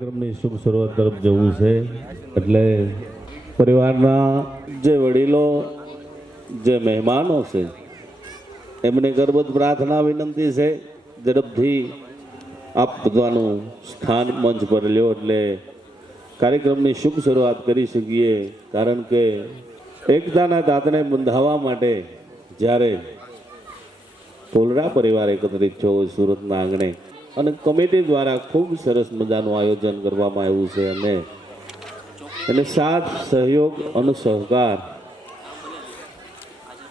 કાર્યક્રમની શુભ શરૂઆત તરફ જવું છે એટલે પરિવારના જે વડીલો જે મહેમાનો છે એમને ગરબત પ્રાર્થના વિનંતી છે ઝડપથી આપ બધાનું સ્થાન મંચ પર લ્યો એટલે કાર્યક્રમની શુભ શરૂઆત કરી શકીએ કારણ કે એકતાના તાતને બંધાવવા માટે જ્યારે કોલરા પરિવાર એકત્રિત થયો હોય સુરતના આંગણે અને કમિટી દ્વારા ખૂબ સરસ મજાનું આયોજન કરવામાં આવ્યું છે અને એને સાથ સહયોગ અને સહકાર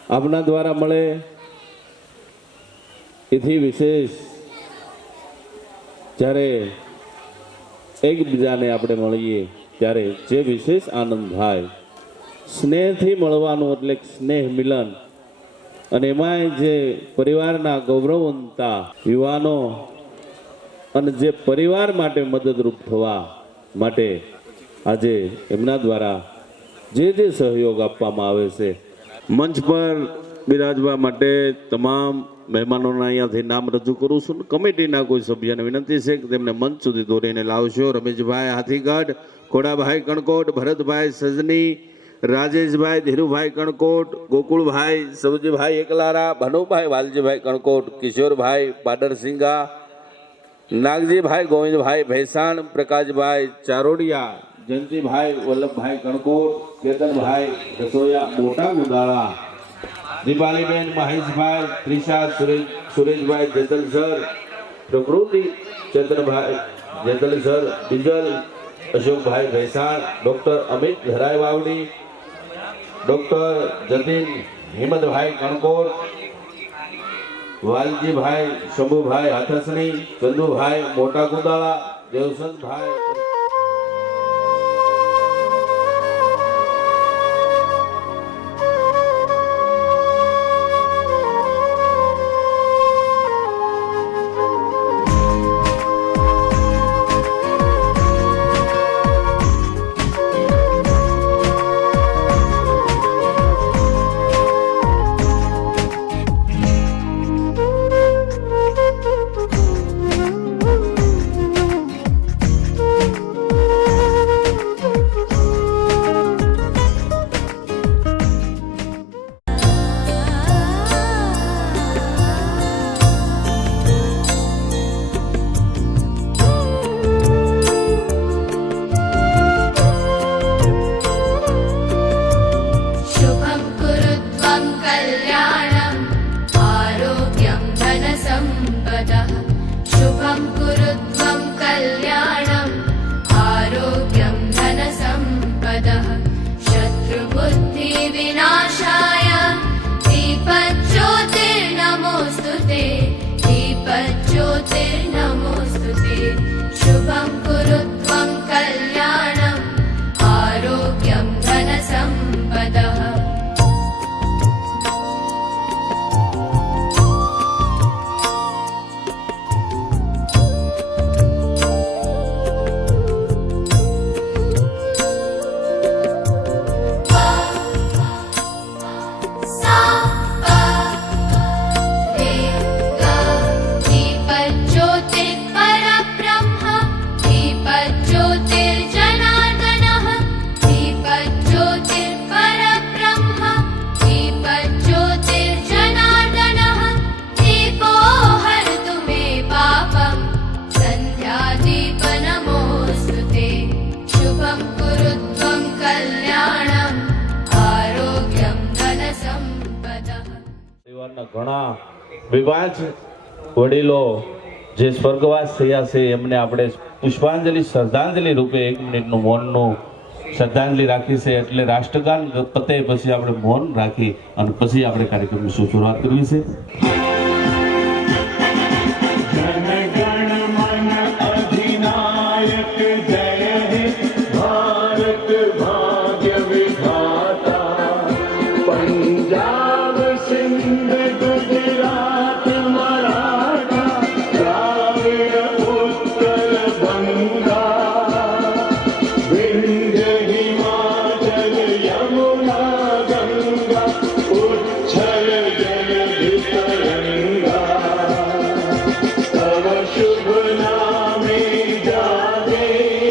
આપના દ્વારા મળે એથી વિશેષ જ્યારે એકબીજાને આપણે મળીએ ત્યારે જે વિશેષ આનંદ થાય સ્નેહથી મળવાનું એટલે સ્નેહ મિલન અને એમાંય જે પરિવારના ગૌરવવંતા યુવાનો અને જે પરિવાર માટે મદદરૂપ થવા માટે આજે એમના દ્વારા જે સહયોગ આપવામાં આવે છે મંચ પર બિરાજવા માટે તમામ મહેમાનોના અહીંયાથી નામ રજૂ કરું છું કમિટીના કોઈ સભ્યને વિનંતી છે કે તેમને મંચ સુધી દોરીને લાવશો રમેશભાઈ હાથીગઢ ખોડાભાઈ કણકોટ ભરતભાઈ સજની રાજેશભાઈ ધીરુભાઈ કણકોટ ગોકુળભાઈ સવજીભાઈ એકલારા ભનુભાઈ વાલજીભાઈ કણકોટ કિશોરભાઈ પાડરસિંગા નાગજીભાઈ ગોવિંદભાઈ ભેસાણ પ્રકાશભાઈ ચારોડિયા જયંતિભાઈ વલ્લભભાઈ કણકોટ કેતનભાઈ રસોયા મોટા ગુંદાળા દીપાલીબેન મહેશભાઈ ત્રિષા સુરેશભાઈ જેતલસર પ્રકૃતિ ચેતનભાઈ જેતલસર બીજલ અશોકભાઈ ભેસાણ ડૉક્ટર અમિત ધરાઈ વાવડી ડૉક્ટર જતીન હિંમતભાઈ કણકોટ વાલજીભાઈ શંભુભાઈ હાથસણી ચંદુભાઈ મોટા ગુંદાળા દેવસંતભાઈ ઘણા વિવાજ વડીલો જે સ્વર્ગવાસ થયા છે એમને આપણે પુષ્પાંજલિ શ્રદ્ધાંજલિ રૂપે 1 મિનિટનું મૌનનું શ્રદ્ધાંજલિ રાખી છે એટલે રાષ્ટ્રગાન પતે પછી આપણે મૌન રાખી અને પછી આપણે કાર્યક્રમની શરૂઆત કરવી છે. शुभ नामे जागे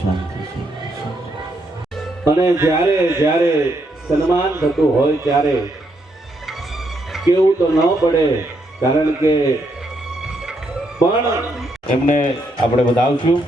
શાંતિ શાંતિ. અને જ્યારે જ્યારે સન્માન થતું હોય ત્યારે કેવું તો ન પડે, કારણ કે પણ એમને આપણે બતાવશું.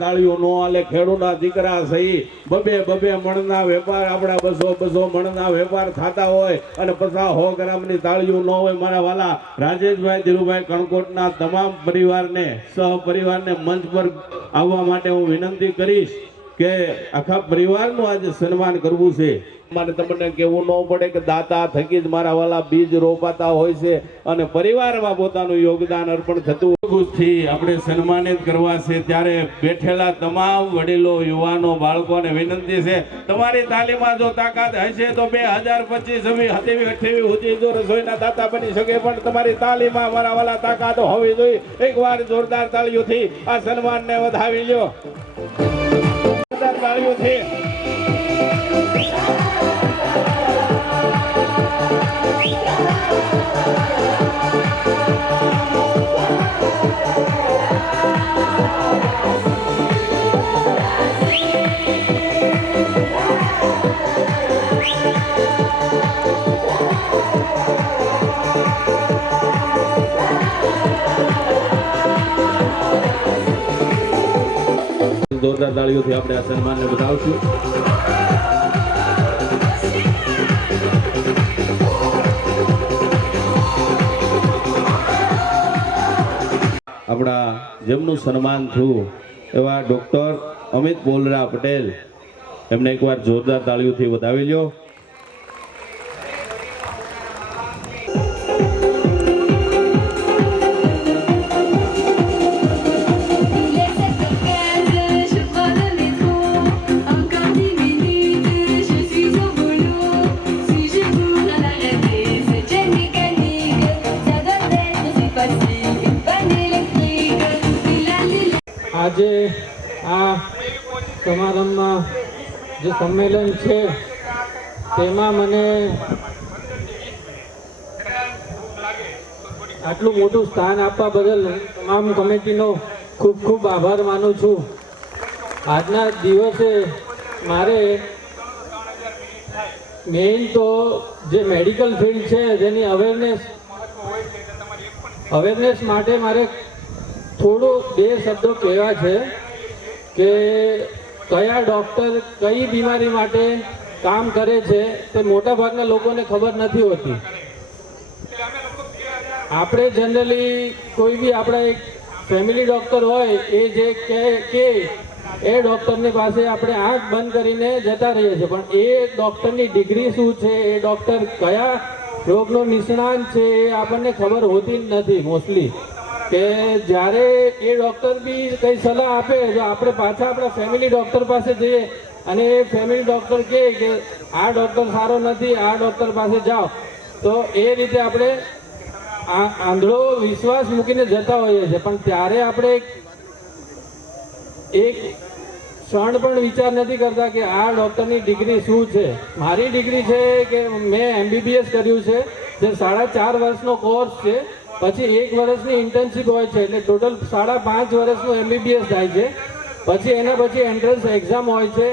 તાળીઓ નો આલે, ખેડૂતના દીકરા સહી બબે મણના વેપાર, આપણા 200 મણના વેપાર થતા હોય અને 50 ગ્રામની તાળીઓ ન હોય. મારા વાલા રાજેશભાઈ ધીરુભાઈ કણકોટના તમામ પરિવારને સહપરિવારને મંચ પર આવવા માટે હું વિનંતી કરીશ કે આખા પરિવારનું આજે સન્માન કરવું છે. મારે તમને કેવું ન પડે કે દાતા થકી જ મારા વાલા બીજ રોપાતા હોય છે અને પરિવારમાં પોતાનું યોગદાન અર્પણ થતું આપણે સન્માનિત કરવા છે. ત્યારે બેઠેલા તમામ વડીલો, યુવાનો, બાળકોને વિનંતી છે, તમારી તાલીમમાં જો તાકાત હશે તો 2025 28 સુધી જો રસોઈના દાતા બની શકે, પણ તમારી તાલીમમાં મારા વાલા તાકાત હોવી જોઈએ. એકવાર જોરદાર તાળીઓથી આ સન્માનને વધાવી લ્યો. જોરદાર તાળીઓથી જોરદાર તાળીઓથી આપણે આ સન્માનને બતાવશું. આપણા જેમનું સન્માન થયું એવા ડોક્ટર અમિત બોલરા પટેલ, એમને એકવાર જોરદાર તાળીઓથી વધાવી લ્યો. આજે આ સમારંભમાં જે સંમેલન છે તેમાં મને આટલું મોટું સ્થાન આપવા બદલ તમામ કમિટીનો ખૂબ ખૂબ આભાર માનું છું. આજના દિવસે મારે મેઇન તો જે મેડિકલ ફિલ્ડ છે જેની અવેરનેસ માટે મારે થોડું બે શબ્દો કહેવા છે કે કયા ડૉક્ટર કઈ બીમારી માટે કામ કરે છે તે મોટાભાગના લોકોને ખબર નથી હોતી. આપણે જનરલી કોઈ બી આપણા એક ફેમિલી ડૉક્ટર હોય એ જે કે એ ડૉક્ટરની પાસે આપણે આંખ બંધ કરીને જતા રહીએ છીએ, પણ એ ડૉક્ટરની ડિગ્રી શું છે, એ ડૉક્ટર કયા રોગનો નિષ્ણાત છે એ આપણને ખબર હોતી જ નથી મોસ્ટલી. કે જ્યારે એ ડૉક્ટર બી કંઈ સલાહ આપે તો આપણે પાછા આપણા ફેમિલી ડૉક્ટર પાસે જઈએ અને એ ફેમિલી ડૉક્ટર કહે કે આ ડૉક્ટર સારો નથી, આ ડૉક્ટર પાસે જાઓ, તો એ રીતે આપણે આંધળો વિશ્વાસ મૂકીને જતા હોઈએ છીએ. પણ ત્યારે આપણે એક ક્ષણ પણ વિચાર નથી કરતા કે આ ડૉક્ટરની ડિગ્રી શું છે. મારી ડિગ્રી છે કે મેં MBBS કર્યું છે, જે 4.5 વર્ષનો કોર્સ છે, પછી 1 વર્ષની ઇન્ટર્નશીપ હોય છે, એટલે ટોટલ 5.5 વર્ષનું MBBS થાય છે. પછી એના પછી એન્ટ્રન્સ એક્ઝામ હોય છે,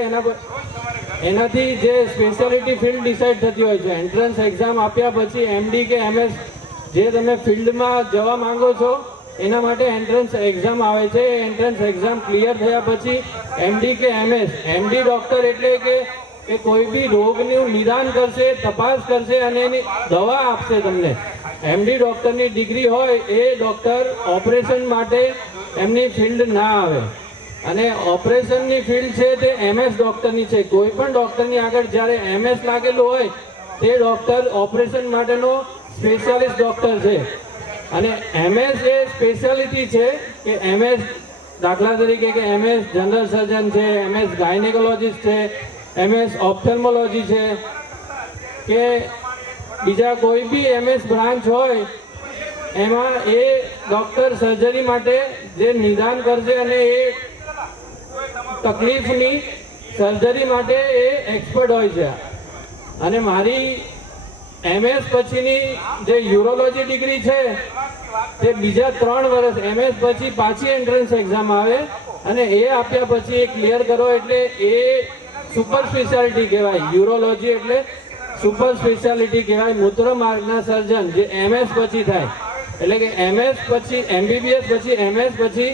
એનાથી જે સ્પેશિયાલિટી ફિલ્ડ ડિસાઇડ થતી હોય છે. એન્ટ્રન્સ એક્ઝામ આપ્યા પછી MD કે MS જે તમે ફિલ્ડમાં જવા માંગો છો એના માટે એન્ટ્રન્સ એક્ઝામ આવે છે. એન્ટ્રન્સ એક્ઝામ ક્લિયર થયા પછી MD કે MS, MD ડૉક્ટર એટલે કે કોઈ બી રોગનું નિદાન કરશે, તપાસ કરશે અને એની દવા આપશે તમને. MD ડૉક્ટરની ડિગ્રી હોય એ ડૉક્ટર ઓપરેશન માટે એમની ફિલ્ડ ના આવે, અને ઓપરેશનની ફિલ્ડ છે તે MS ડૉક્ટરની છે. કોઈ પણ ડૉક્ટરની આગળ જ્યારે MS લાગેલું હોય તે ડૉક્ટર ઓપરેશન માટેનો સ્પેશિયાલિસ્ટ ડૉક્ટર છે. અને MS એ સ્પેશિયાલિટી છે કે MS દાખલા તરીકે કે MS જનરલ સર્જન છે, MS ગાયનેકોલોજીસ્ટ છે, MS ઓપ્થેલ્મોલોજી છે, કે બીજા કોઈ બી MS બ્રાન્ચ હોય એમાં એ ડૉક્ટર સર્જરી માટે જે નિદાન કરશે અને એ તકલીફની સર્જરી માટે એ એક્સપર્ટ હોય છે. અને મારી MS પછીની જે યુરોલોજી ડિગ્રી છે તે બીજા 3 વર્ષ MS પછી પાછી એન્ટ્રન્સ એક્ઝામ આવે અને એ આપ્યા પછી એ ક્લિયર કરો એટલે એ સુપર સ્પેશિયાલિટી કહેવાય. યુરોલોજી એટલે સુપર સ્પેશિયાલિટી કહેવાય. મૂત્રમાર્ગના સર્જન જે MS પછી થાય, એટલે કે MS પછી MBBS પછી MS પછી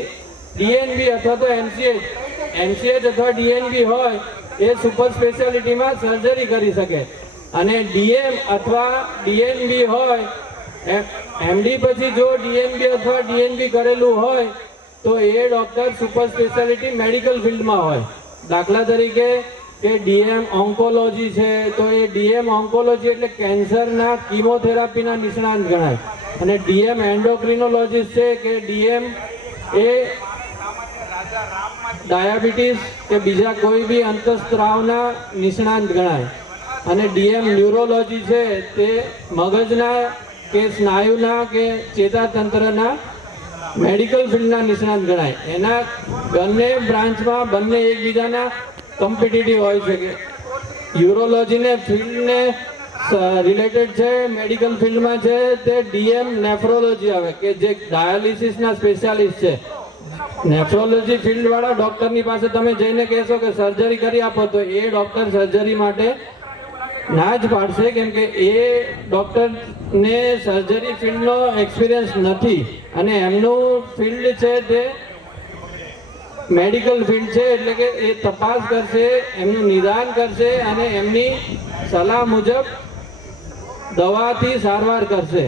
DNB અથવા તો MCH અથવા DNB હોય એ સુપર સ્પેશિયાલિટીમાં સર્જરી કરી શકે. અને DM અથવા DNB હોય, MD પછી જો DNB અથવા DNB કરેલું હોય તો એ ડૉક્ટર સુપર સ્પેશિયાલિટી મેડિકલ ફિલ્ડમાં હોય. દાખલા તરીકે કે DM ઓન્કોલોજી છે તો એ DM ઓન્કોલોજી એટલે કેન્સરના કીમોથેરાપીના નિષ્ણાત ગણાય. અને DM એન્ડોક્રિનોલોજીસ્ટ છે કે DM એ ડાયાબિટીસ કે બીજા કોઈ બી અંતઃસ્ત્રાવના નિષ્ણાત ગણાય. અને DM ન્યુરોલોજી છે તે મગજના કે સ્નાયુના કે ચેતાતંત્રના મેડિકલ ફિલ્ડના નિષ્ણાત ગણાય. એના બંને બ્રાન્ચમાં બંને એકબીજાના કોમ્પિટિટિવ હોય છે. કે યુરોલોજીને ફિલ્ડને રિલેટેડ છે મેડિકલ ફિલ્ડમાં છે તે DM નેફ્રોલોજી આવે કે જે ડાયાલિસિસના સ્પેશિયાલિસ્ટ છે. નેફ્રોલોજી ફિલ્ડવાળા ડૉક્ટરની પાસે તમે જઈને કહેશો કે સર્જરી કરી આપો તો એ ડૉક્ટર સર્જરી માટે ના જ પાડશે, કેમ કે એ ડૉક્ટરને સર્જરી ફિલ્ડનો એક્સપિરિયન્સ નથી અને એમનું ફિલ્ડ છે તે મેડિકલ ફિલ્ડ છે. એટલે કે એ તપાસ કરશે, એમનું નિદાન કરશે અને એમની સલાહ મુજબ દવાથી સારવાર કરશે.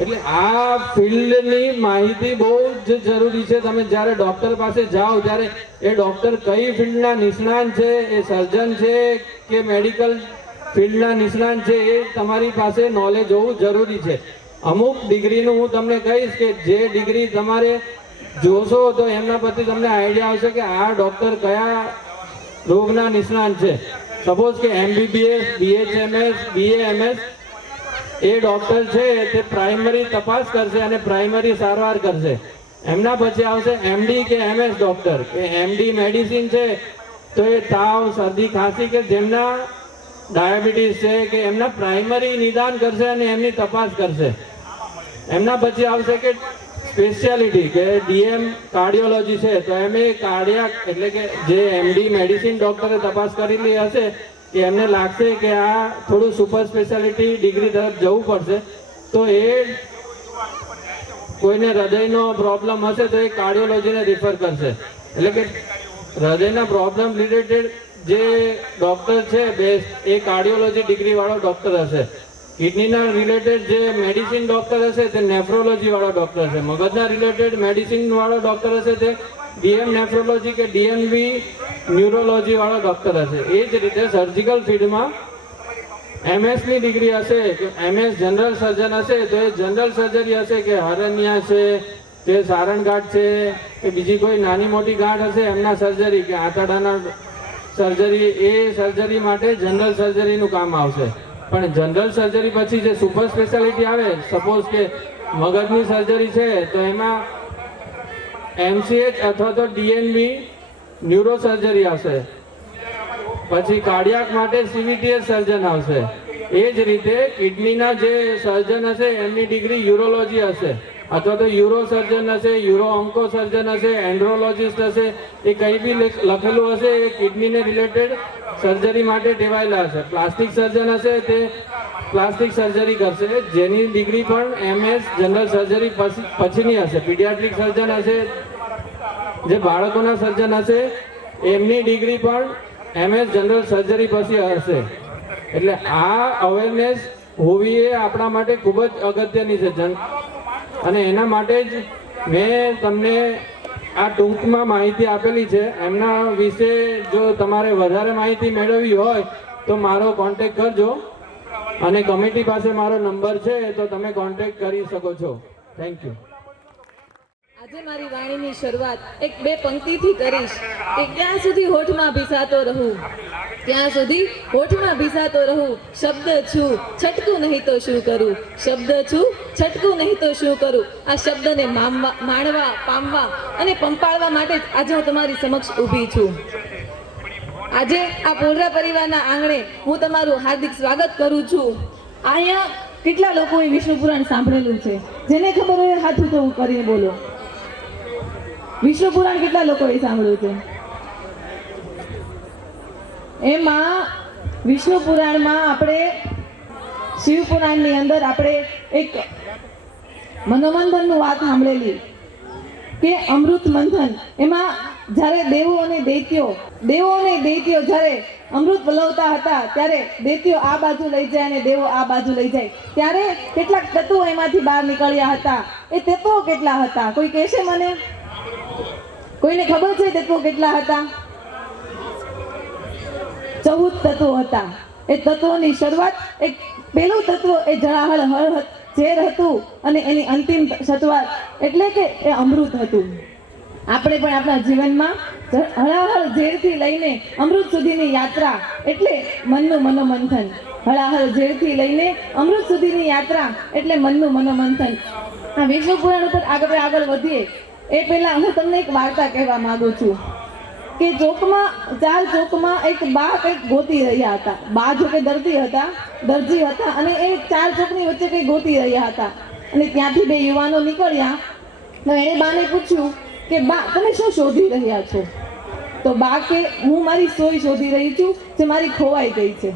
એટલે આ ફિલ્ડની માહિતી બહુ જ જરૂરી છે. તમે જ્યારે ડૉક્ટર પાસે જાઓ ત્યારે એ ડૉક્ટર કઈ ફિલ્ડના નિષ્ણાત છે, એ સર્જન છે કે મેડિકલ ફિલ્ડના નિષ્ણાત છે, એ તમારી પાસે નોલેજ હોવું જરૂરી છે. અમુક ડિગ્રીનું હું તમને કહીશ કે જે ડિગ્રી તમારે જોશો તો એમના પરથી તમને આઈડિયા આવશે કે આ ડૉક્ટર કયા રોગના નિષ્ણાત છે. સપોઝ કે MBBS, BHMS, BAMS એ ડૉક્ટર છે તે પ્રાઇમરી તપાસ કરશે અને પ્રાઇમરી સારવાર કરશે. એમના પછી આવશે એમડી કે એમએસ ડોક્ટર કે એમડી મેડિસિન છે તો એ તાવ શરદી ખાંસી કે જેમના ડાયાબિટીસ છે કે એમના પ્રાઇમરી નિદાન કરશે અને એમની તપાસ કરશે. એમના પછી આવશે કે સ્પેશિયાલિટી કે ડીએમ કાર્ડિયોલોજી છે તો એમ એ કાર્ડિયાક એટલે કે જે એમડી મેડિસિન ડોક્ટરે તપાસ કરેલી હશે કે એમને લાગશે કે આ થોડું સુપર સ્પેશિયાલિટી ડિગ્રી તરફ જવું પડશે તો એ કોઈને હૃદયનો પ્રોબ્લેમ હશે તો એ કાર્ડિયોલોજીને રિફર કરશે. એટલે કે હૃદયના પ્રોબ્લેમ રિલેટેડ જે ડૉક્ટર છે બેસ્ટ એ કાર્ડિયોલોજી ડિગ્રીવાળો ડૉક્ટર હશે. કિડનીના રિલેટેડ જે મેડિસિન ડૉક્ટર હશે તે નેફ્રોલોજીવાળો ડૉક્ટર હશે. મગજના રિલેટેડ મેડિસિનવાળો ડૉક્ટર હશે તે ડીએમ નેફ્રોલોજી કે ડીએનવી ન્યુરોલોજીવાળો ડૉક્ટર હશે. એ જ રીતે સર્જિકલ ફિલ્ડમાં એમએસની ડિગ્રી હશે કે એમએસ જનરલ સર્જન હશે તો એ જનરલ સર્જરી હશે કે હરનિયા છે કે સારણ ગાંઠ છે કે બીજી કોઈ નાની મોટી ગાંઠ હશે એમના સર્જરી કે આંતરડાના સર્જરી એ સર્જરી માટે જનરલ સર્જરીનું કામ આવશે. પણ જનરલ સર્જરી પછી જે સુપર સ્પેશિયાલિટી આવે સપોઝ કે મગજની સર્જરી છે તો એમાં એમસીએચ અથવા તો ડીએનવી ન્યુરો સર્જરી આવશે. પછી કાર્ડિયાક માટે સીવીટીએસ સર્જન આવશે. એ જ રીતે કિડનીના જે સર્જન હશે એમની ડિગ્રી યુરોલોજી હશે અથવા તો યુરો સર્જન હશે, યુરો ઓન્કો સર્જન હશે, એન્ડ્રોલોજિસ્ટ હશે. એ કંઈ બી લખેલું હશે એ કિડનીને રિલેટેડ સર્જરી માટે ટેવાયેલા હશે. પ્લાસ્ટિક સર્જન હશે તે પ્લાસ્ટિક સર્જરી કરશે જેની ડિગ્રી પણ એમએસ જનરલ સર્જરી પછીની હશે. પીડિયાટ્રિક સર્જન હશે જે બાળકોના સર્જન હશે એમની ડિગ્રી પણ એમએસ જનરલ સર્જરી પછી હશે. એટલે આ અવેરનેસ હોવી એ આપણા માટે ખૂબ જ અગત્યની છે અને એના માટે જ મેં તમને આ ટૂંકમાં માહિતી આપેલી છે. એમના વિશે જો તમારે વધારે માહિતી મેળવવી હોય તો મારો કોન્ટેક કરજો અને કમિટી પાસે મારો નંબર છે તો તમે કોન્ટેક કરી શકો છો. Thank you. આજે મારી વાણીની શરૂઆત એક બે પંક્તિથી કરીશ કે ક્યાં સુધી હોઠમાં ભીસાતો રહું, ક્યાં સુધી હોઠમાં ભીસાતો રહું. શબ્દ છું છટકું નહીં તો શું કરું, શબ્દ છું છટકું નહીં તો શું કરું. આ શબ્દને માણવા પામવા અને પંપાળવા માટે જ આજે હું તમારી સમક્ષ ઊભી છું. આજે આ પોઢરા પરિવારના આંગણે હું તમારું હાર્દિક સ્વાગત કરું છું. અહીંયા કેટલા લોકોએ વિષ્ણુ પુરાણ સાંભળેલું છે? જેને ખબર હોય હાથ ઊંચો કરીને બોલો. વિષ્ણુ પુરાણ કેટલા લોકોએ સાંભળ્યું છે? એમાં વિષ્ણુ પુરાણમાં આપણે શિવ પુરાણની અંદર આપણે એક મનોમંથનનું વાત સાંભળેલી કે અમૃત મંથન. એમાં જ્યારે દેવો અને દૈત્યો જ્યારે અમૃત વલવતા હતા ત્યારે દૈત્યો આ બાજુ લઈ જાય અને દેવો આ બાજુ લઈ જાય ત્યારે કેટલાક તત્વો એમાંથી બહાર નીકળ્યા હતા. એ તત્વો કેટલા હતા કોઈ કહેશે મને? કોઈને ખબર છે તત્વો કેટલા હતા? 14 તત્વો હતા. એ તત્વોની શરૂઆત એક પહેલું તત્વ એ જળાહળ હળ ઝેર હતું અને એની અંતિમ શરૂઆત એટલે કે એ અમૃત હતું. આપણે પણ આપણા જીવનમાં હળાહળ ઝેરથી લઈને અમૃત સુધીની યાત્રા એટલે મનનું મનોમંથન. હળાહળ ઝેરથી લઈને અમૃત સુધીની યાત્રા એટલે મનનું મનોમંથન. આ વિષ્ણુ પુરાણ ઉપર આગળ વધીએ એ પહેલા હું તમને એક વાર્તા કહેવા માંગુ છું કે ચાર ચોકમાં એક બા કંઈક ગોતી રહ્યા હતા. બા જો કે દરજી હતા અને એ ચાર ચોકની વચ્ચે કંઈક ગોતી રહ્યા હતા અને ત્યાંથી બે યુવાનો નીકળ્યા તો એણે બાને પૂછ્યું કે બા તમે શું શોધી રહ્યા છો? તો બા કે હું મારી સોય શોધી રહી છું જે મારી ખોવાઈ ગઈ છે.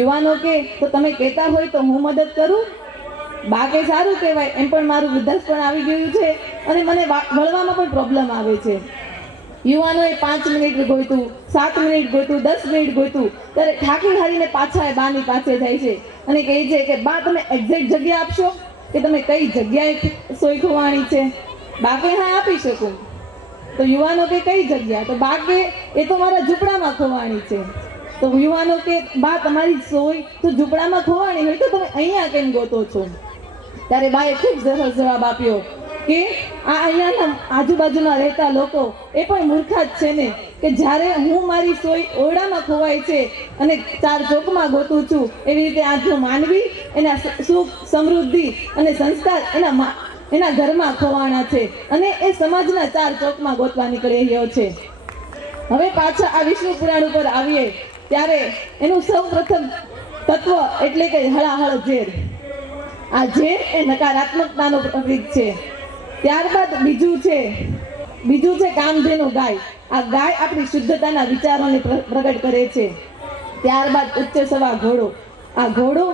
યુવાનો કે તો તમે કહેતા હોય તો હું મદદ કરું? બા કે સારું કહેવાય, એમ પણ મારું વૃદ્ધાશ્રમ આવી ગયું છે અને મને વળવામાં પણ પ્રોબ્લેમ આવે છે. યુવાનોએ 5 મિનિટ ગોઈતું, 7 મિનિટ ગોઈતું, 10 મિનિટ ગોઈતું ત્યારે થાકી હારીને પાછા બાની પાસે જાય છે અને કહે છે કે બા તમે એક્ઝેક્ટ જગ્યા આપશો કે તમે કઈ જગ્યાએ સોય ખોવાણી છે? બા કે હા આપી શકું. તો યુવાનો કે કઈ જગ્યા? તો બા કે એ તો મારા ઝૂંપડામાં ખોવાણી છે. તો યુવાનો કે બા તમારી સોય તો ઝૂંપડામાં ખોવાણી હોય તો તમે અહીંયા કેમ ગોતો છો? ત્યારે બાએ ખૂબ સરસ જવાબ આપ્યો કે આ અહીંયાના આજુબાજુના રહેતા લોકો એ પણ મૂર્ખા જ છે ને કે જ્યારે હું મારી સોય ઓરડામાં ખોવાય છે અને ચાર ચોકમાં ગોતું છું એવી રીતે આજનો માનવી એના સુખ સમૃદ્ધિ અને સંસ્કાર એના એના ઘરમાં ખોવાણા છે અને એ સમાજના 4 ચોકમાં ગોતવા નીકળી રહ્યો છે. હવે પાછા આ વિષ્ણુ પુરાણ ઉપર આવીએ ત્યારે એનું સૌ પ્રથમ તત્વ એટલે કે હળાહળ ઝેર. આ ઝેર એ નકારાત્મકતાનો પ્રતીક છે. ત્યારબાદ બીજું છે કામધેનુ ગાય. આ ગાય આપણી શુદ્ધતાના વિચારોને પ્રગટ કરે છે. ત્યારબાદ ઉચ્ચ સવા ઘોડો. આ ઘોડો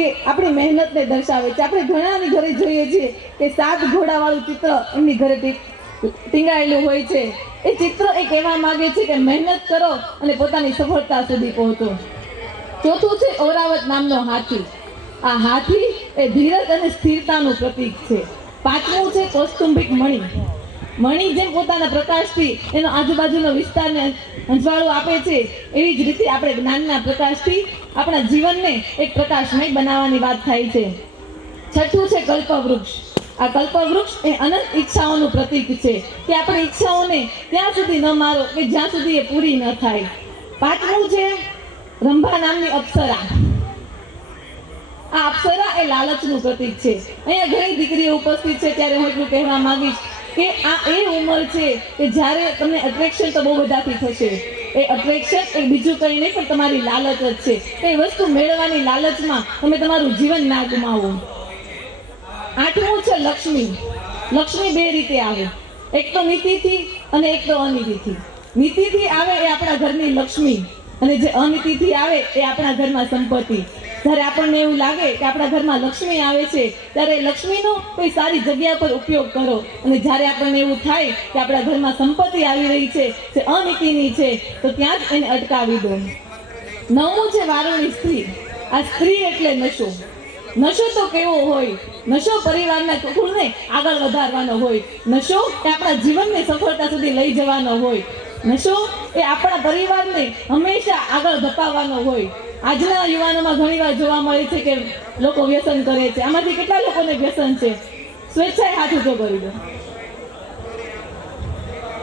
એ આપણી મહેનતને દર્શાવે છે. આપણે ઘણાની ઘરે જોઈએ છીએ કે 7 ઘોડાવાળું ચિત્ર એમની ઘરે ટીંગાયેલું હોય છે. એ ચિત્ર એ કહેવા માંગે છે કે મહેનત કરો અને પોતાની સફળતા સુધી પહોંચો. ચોથું છે ઔરાવત નામનો હાથી. આ હાથી એ ધીરજ અને સ્થિરતાનું પ્રતીક છે. પાંચમું છે કૌસ્તુંભિક મણિ. મણિ જેમ પોતાના પ્રકાશથી એનો આજુબાજુનો વિસ્તારને અંજવાળું આપે છે, એવી જ રીતે આપણે જ્ઞાનના પ્રકાશથી આપણા જીવનને એક પ્રકાશમય બનાવવાની વાત થાય છે. છઠ્ઠું છે કલ્પવૃક્ષ. આ કલ્પવૃક્ષ એ અનંત ઈચ્છાઓનું પ્રતીક છે કે આપણી ઈચ્છાઓને ત્યાં સુધી ન મારો કે જ્યાં સુધી એ પૂરી ન થાય. પાંચમું છે રંભા નામની અપ્સરા. આ અપ્સરા એ લાલચનું પ્રતીક છે. અહીંયા ઘણી દીકરીઓ ઉપસ્થિત છે ત્યારે હું એટલું કહેવા માંગીશ કે આ એ ઉંમર છે કે જ્યારે તમને અટ્રેક્શન તો બહુ બધાથી થશે. એ અટ્રેક્શન એ બીજું કંઈ નહીં પણ તમારી લાલચ જ છે. એ વસ્તુ મેળવવાની લાલચમાં તમે તમારું જીવન ના ગુમાવો. આઠમું છે લક્ષ્મી. લક્ષ્મી 2 રીતે આવે, એક તો નીતિથી અને એક તો અનીતિથી. નીતિથી આવે એ આપણા ઘરની લક્ષ્મી અને જે અનીતિથી આવે એ આપણા ઘરમાં સંપત્તિ. જ્યારે આપણને એવું લાગે કે આપણા ઘરમાં લક્ષ્મી આવે છે ત્યારે લક્ષ્મીનો કોઈ સારી જગ્યા પર ઉપયોગ કરો, અને જ્યારે આપણને એવું થાય કે આપણા ઘરમાં સંપત્તિ આવી રહી છે જે અનીતિની છે તો ત્યાં જ એને અટકાવી દો. 9મું છે વારુણી સ્ત્રી. આ સ્ત્રી એટલે નશો. નશો તો કેવો હોય? નશો પરિવારના કુટુંબને આગળ વધારવાનો હોય. નશો એ આપણા જીવનને સફળતા સુધી લઈ જવાનો હોય. નશો એ આપણા પરિવારને હંમેશા આગળ ધપાવવાનો હોય. આજના યુવાનોમાં ઘણીવાર જોવા મળે છે કે લોકો વ્યસન કરે છે. આમાંથી કેટલા લોકોને વ્યસન છે? સ્વેચ્છાએ હાથ ઊંચો કરી દો.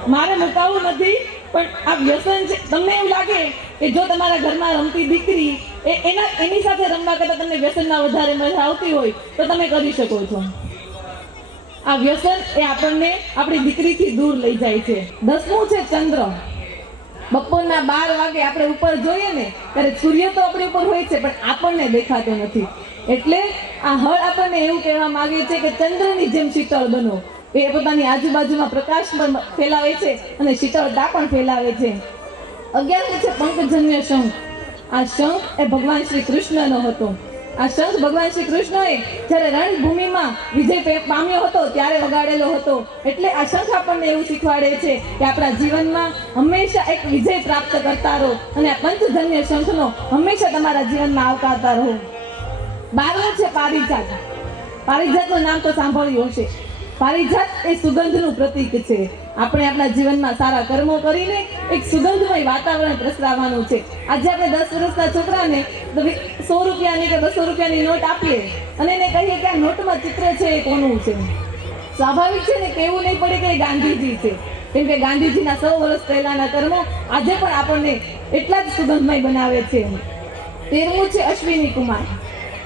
મારે મુકાવવું નથી, પણ આ વ્યસન છે. તમને એવું લાગે કે જો તમારા ઘરમાં રમતી દીકરી એની સાથે રમવા કરતાં તમને વ્યસનમાં વધારે મજા આવતી હોય તો તમે કરી શકો છો. આ વ્યસન એ આપણને આપણી દીકરીથી દૂર લઈ જાય છે. 10મું છે ચંદ્ર. બપોરના 12 વાગે આપણે ઉપર જોઈએ ને ત્યારે સૂર્ય તો આપણી ઉપર હોય છે પણ આપણને દેખાતો નથી. એટલે આ હળ આપણને એવું કહેવા માંગે છે કે ચંદ્રની જેમ શીતળ બનો. એ પોતાની આજુબાજુમાં પ્રકાશ પણ ફેલાવે છે અને શીતળતા પણ ફેલાવે છે. 11મું છે પંકજન્ય શંખ. આ શંખ એ ભગવાન શ્રી કૃષ્ણનો હતો. આ શંખ ભગવાન શ્રી કૃષ્ણએ જ્યારે રણભૂમિમાં વિજય પામ્યો હતો ત્યારે વગાડેલો હતો. એટલે આ શંખ આપણને એવું શીખવાડે છે કે આપણા જીવનમાં હંમેશા એક વિજય પ્રાપ્ત કરતા રહો અને આ પંચજન્ય શંખનો હંમેશા તમારા જીવનમાં આવકારતા રહો. 12મું છે પારિજાત. પારિજાતનું નામ તો સાંભળ્યું હશે. પારિજાત એ સુગંધનું પ્રતીક છે. આપણે આપણા જીવનમાં સારા કર્મો કરીને એક સુગંધમય વાતાવરણ પ્રસરાવવાનું છે. આજે આપણે 10 વર્ષના છોકરાને 100 રૂપિયાની કે 200 રૂપિયાની નોટ આપીએ અને એને કહીએ કે આ નોટમાં ચિત્ર છે એ કોનું છે? સ્વાભાવિક છે ને કહેવું નહીં પડે કે એ ગાંધીજી છે, કેમ કે ગાંધીજીના 100 વર્ષ પહેલાના કર્મો આજે પણ આપણને એટલા જ સુગંધમય બનાવે છે. 13મું છે અશ્વિની કુમાર.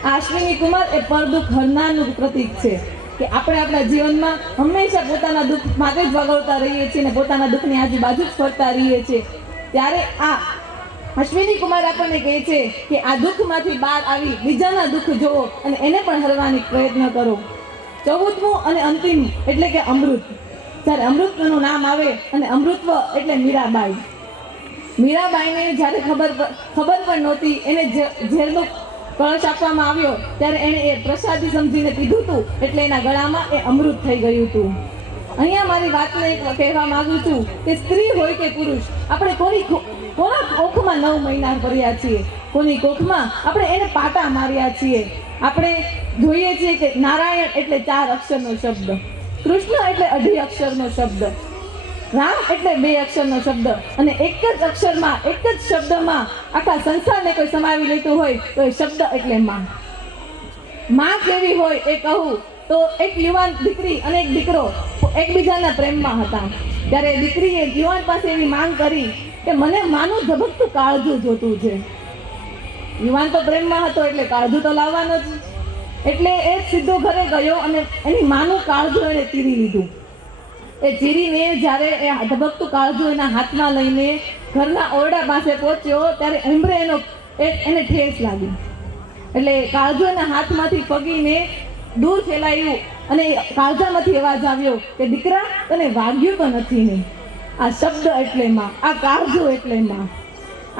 આ અશ્વિની કુમાર એ પરદુઃખ હરનારનું પ્રતીક છે કે આપણે આપણા જીવનમાં હંમેશા પોતાના દુઃખ માટે જ વગાડતા રહીએ છીએ અને પોતાના દુઃખની આજુબાજુ જ ફરતા રહીએ છીએ. ત્યારે આ અશ્વિની કુમાર આપણને કહે છે કે આ દુઃખમાંથી બહાર આવી બીજાના દુઃખ જોવો અને એને પણ હરવાની પ્રયત્ન કરો. 14મું અને અંતિમ એટલે કે અમૃત. જ્યારે અમૃતનું નામ આવે અને અમૃતત્વ એટલે મીરાબાઈ. મીરાબાઈને જ્યારે ખબર પણ નહોતી, એને ઝેરનો કળશ આપવામાં આવ્યો ત્યારે એણે એ પ્રસાદી સમજીને પીધું હતું એટલે એના ગળામાં એ અમૃત થઈ ગયું હતું. અહીંયા મારી વાતને એક કહેવા માંગુ છું કે સ્ત્રી હોય કે પુરુષ, આપણે કોના કોખમાં 9 મહિના ભર્યા છીએ, કોની કોખમાં આપણે એને પાટા માર્યા છીએ. આપણે જોઈએ છીએ કે નારાયણ એટલે 4 અક્ષરનો શબ્દ, કૃષ્ણ એટલે 2 અક્ષરનો શબ્દ, રામ એટલે 2 અક્ષરનો શબ્દ, અને એક જ અક્ષરમાં એક જ શબ્દમાં આખા સંસારને કોઈ સમાવી લેતું હોય તો એ શબ્દ એટલે માં. માં કેવી હોય એ કહું તો એક યુવાન દીકરી અને એક દીકરો એકબીજાના પ્રેમમાં હતા. ત્યારે દીકરીએ યુવાન પાસે એવી માંગ કરી કે મને માનું ધબકતું કાળજું જોતું છે. યુવાન તો પ્રેમમાં હતો એટલે કાળજું તો લાવવાનો જ. એટલે એ સીધો ઘરે ગયો અને એની માનું કાળજું એણે ચીરી લીધું. એ ચીરીને જ્યારે એ ધબકતું કાળજું એના હાથમાં લઈને ઘરના ઓરડા પાસે પહોંચ્યો ત્યારે ઉંબરે એને ઠેસ લાગી. એટલે કાળજું એના હાથમાંથી પગીને દૂર ફેલાયું અને કાળજામાંથી અવાજ આવ્યો કે દીકરા તને વાગ્યું તો નથી ને. આ શબ્દ એટલે માં, આ કાળજું એટલે માં.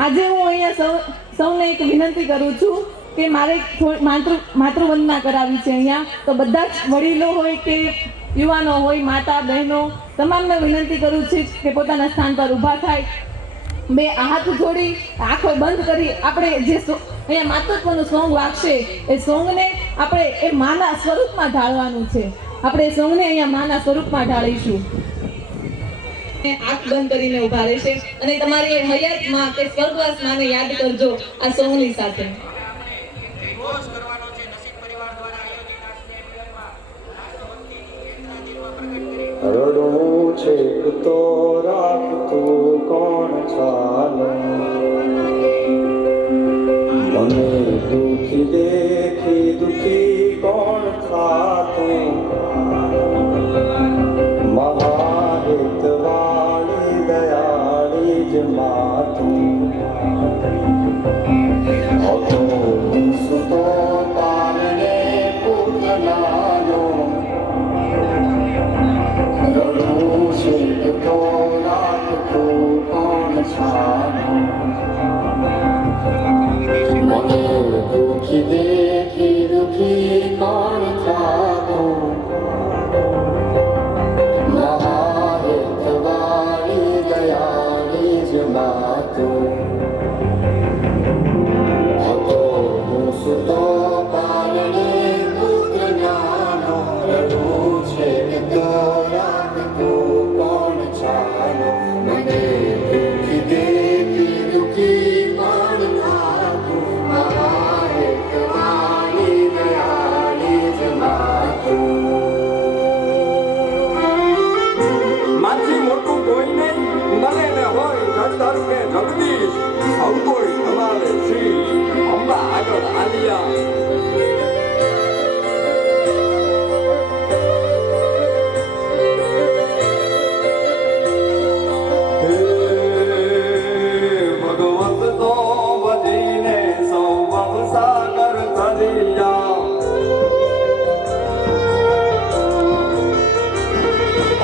આજે હું અહીંયા સૌને એક વિનંતી કરું છું કે મારે માતૃવંદના કરાવી છે અહીંયા, તો બધા જ વડીલો હોય કે યુવાનો હોય, માતા બહેનો, તમામને વિનંતી કરું છું કે પોતાના સ્થાન પર ઊભા થાય, બે હાથ જોડી આંખો બંધ કરી આપણે જે અહીંયા માતૃત્વનું સોંગ વાગશે એ સોંગને આપણે એ માના સ્વરૂપમાં ઢાળવાનું છે. આપણે એ સોંગને અહીંયા માના સ્વરૂપમાં ઢાળીશું. આંખ બંધ કરીને ઊભા રહેશે અને તમારી હયાતમાં કે સ્વર્ગવાસ માને યાદ કરજો આ સોંગની સાથે. રડું છે તો રાખતું કોણ ચાલે, મને દુખી દેખી દુખી કોણ થાતું, મહાહિતવાળી દયાળી જ માતું, હતો સુતો પારણે પૂતનાનો, રડું છે તો રાખતું કોણ છાનો, મને દુખી દેખી દુખી કોણ થાતું, મહાહિતવાળી દયાળી જ માતું, હતો હું સુતો પારણે પુત્રનાનો, રડું છે તો રાખતું કોણ છાનો, મને દુખી દેખી દુખી કોણ થાતું, મહાહિતવાળી દયાળી જ માતું. માથી મોટું કોઈ નહીં, ભલે ને હોય જગધર કે જગદીશ, સૌ કોઈ તમારે શ્રી અંબા આગળ આલિયા. ભગવંત તો બધીને સૌ ભવસાગર તરિયા,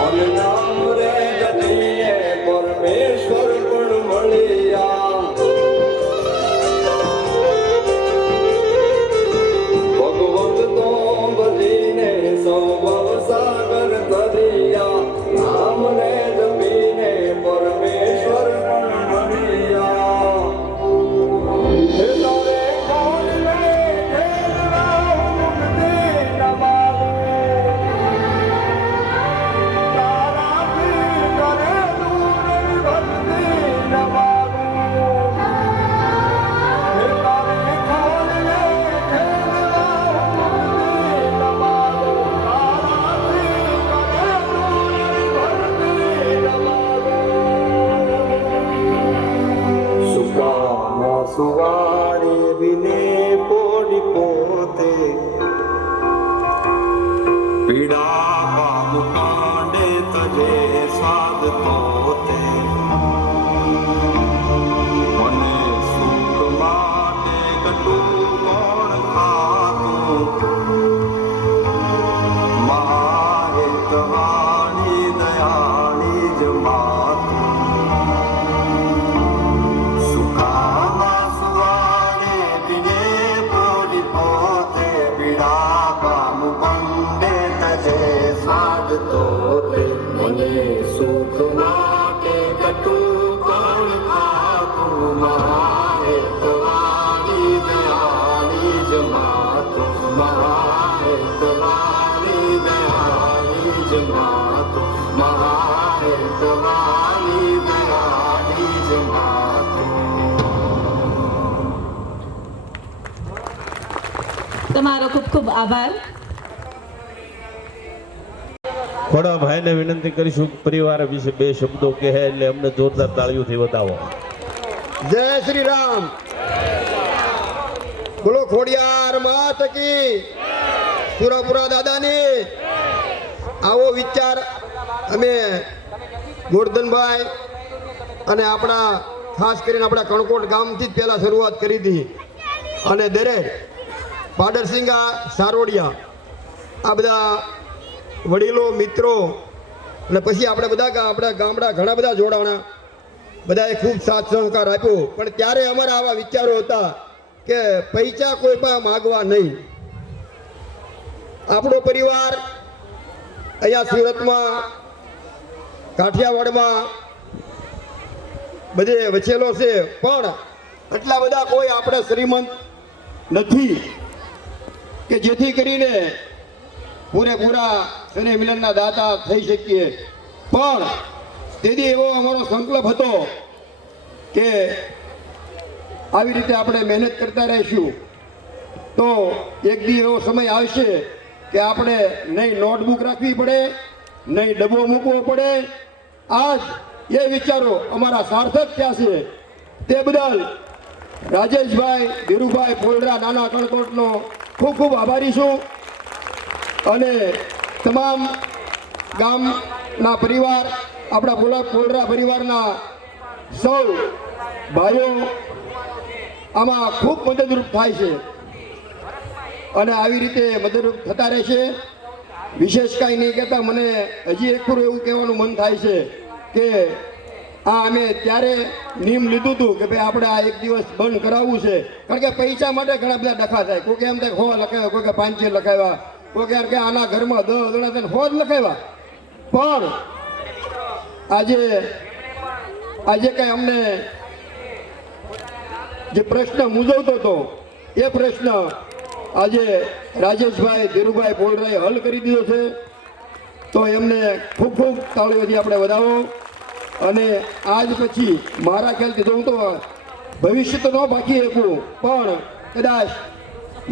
અને નામ રે ગતિએ પરમેશ્વર પણ મળ્યા. ભગવંત તો બધીને સૌ ભવસાગર તરિયા, નામ રે જપીને પરમેશ્વર પણ મળ્યા. હે તારે કોણ રે ખેલવા મુક્તિ નમાવું, તારાથી કરે દૂર ભક્તિ નમાવું. હે તારે કોણ રે ખેલવા મુક્તિ નમાવું, તારાથી કરે દૂર ભક્તિ નમાવું. સુકામાં સુવાડી વિને પોડી પોતે, પીડા પામુ કાંડે તજે સાદ પોતે, મને સુખ માટે કટું કોણ ખાતું, મહાહિતવાળી દયાળી જ માતું, સુખામાં સુવાડે વિને પોડી પોતે, પીડા પામુ કંડે તજે સાદ તોતે, મને સુખ માટે કટું કોણ ખાતું, મહાહિતવાળી દયાળી જ માતું, મહાહિતવાળી દયાળી જ માતું, મહાહિતવાળી દયાળી જ માતું. તમારો ખૂબ ખૂબ આભાર. ખોડા ભાઈને વિનંતી કરીશું પરિવાર વિશે બે શબ્દો કહે એટલે અમને જોરદાર તાળીઓથી વધાવો. જય શ્રી રામ. બોલો ખોડિયાર માત કી, સુરાપુરા દાદાની. આવો વિચાર અમે ગોરધનભાઈ અને આપણા ખાસ કરીને આપણા કણકોટ ગામથી જ પહેલાં શરૂઆત કરી હતી, અને દરેક પાડરસિંગા સારોડિયા આ બધા વડીલો મિત્રો અને પછી આપણે બધા આપણા ગામડા ઘણા બધા જોડાણા, બધાએ ખૂબ સાથ સહકાર આપ્યો. પણ ત્યારે અમારા આવા વિચારો હતા કે પૈસા કોઈ પણ માગવા નહીં. આપણો પરિવાર અહીંયા સુરતમાં કાઠિયાવાડમાં બધે વચેલો છે, પણ આટલા બધા કોઈ આપણે શ્રીમંત નથી કે જેથી કરીને પૂરેપૂરા શનિ મિલનના દાતા થઈ શકીએ. પણ તેથી એવો અમારો સંકલ્પ હતો કે આવી રીતે આપણે મહેનત કરતા રહીશું તો એક દી એવો સમય આવશે કે આપણે નહીં નોટબુક રાખવી પડે, નહીં ડબ્બો મૂકવો પડે. આજ એ વિચારો અમારા સાર્થક થયા છે. તે બદલ રાજેશભાઈ ધીરુભાઈ પોલરા નાના કણકોટનો ખૂબ ખૂબ આભારી છું. અને તમામ ગામના પરિવાર, આપણા પોલરા પરિવારના સૌ ભાઈઓ આમાં ખૂબ મદદરૂપ થાય છે અને આવી રીતે મદદરૂપ થતા રહેશે. વિશેષ કાંઈ નહીં કહેતા મને હજી એક એવું કહેવાનું મન થાય છે કે આ અમે ત્યારે નિયમ લીધું હતું કે ભાઈ આપણે આ એક દિવસ બંધ કરાવવું છે, કારણ કે પૈસા માટે ઘણા બધા ડખા થાય. કોઈ એમ થાય 100 લખાવ્યા, કોઈ 500 લખાવ્યા, કોઈ કે આના ઘરમાં 10 જણા થઈને 100 જ લખાવ્યા. પણ આજે કઈ અમને જે પ્રશ્ન મૂંઝવતો હતો એ પ્રશ્ન આજે રાજેશભાઈ ધીરુભાઈ પોલરાએ હલ કરી દીધો છે. તો એમને ખૂબ ખૂબ તાળીઓથી આપણે વધાવો. અને આજ પછી મારા ખ્યાલથી જોઉં તો ભવિષ્ય તો ન બાકી શકું, પણ કદાચ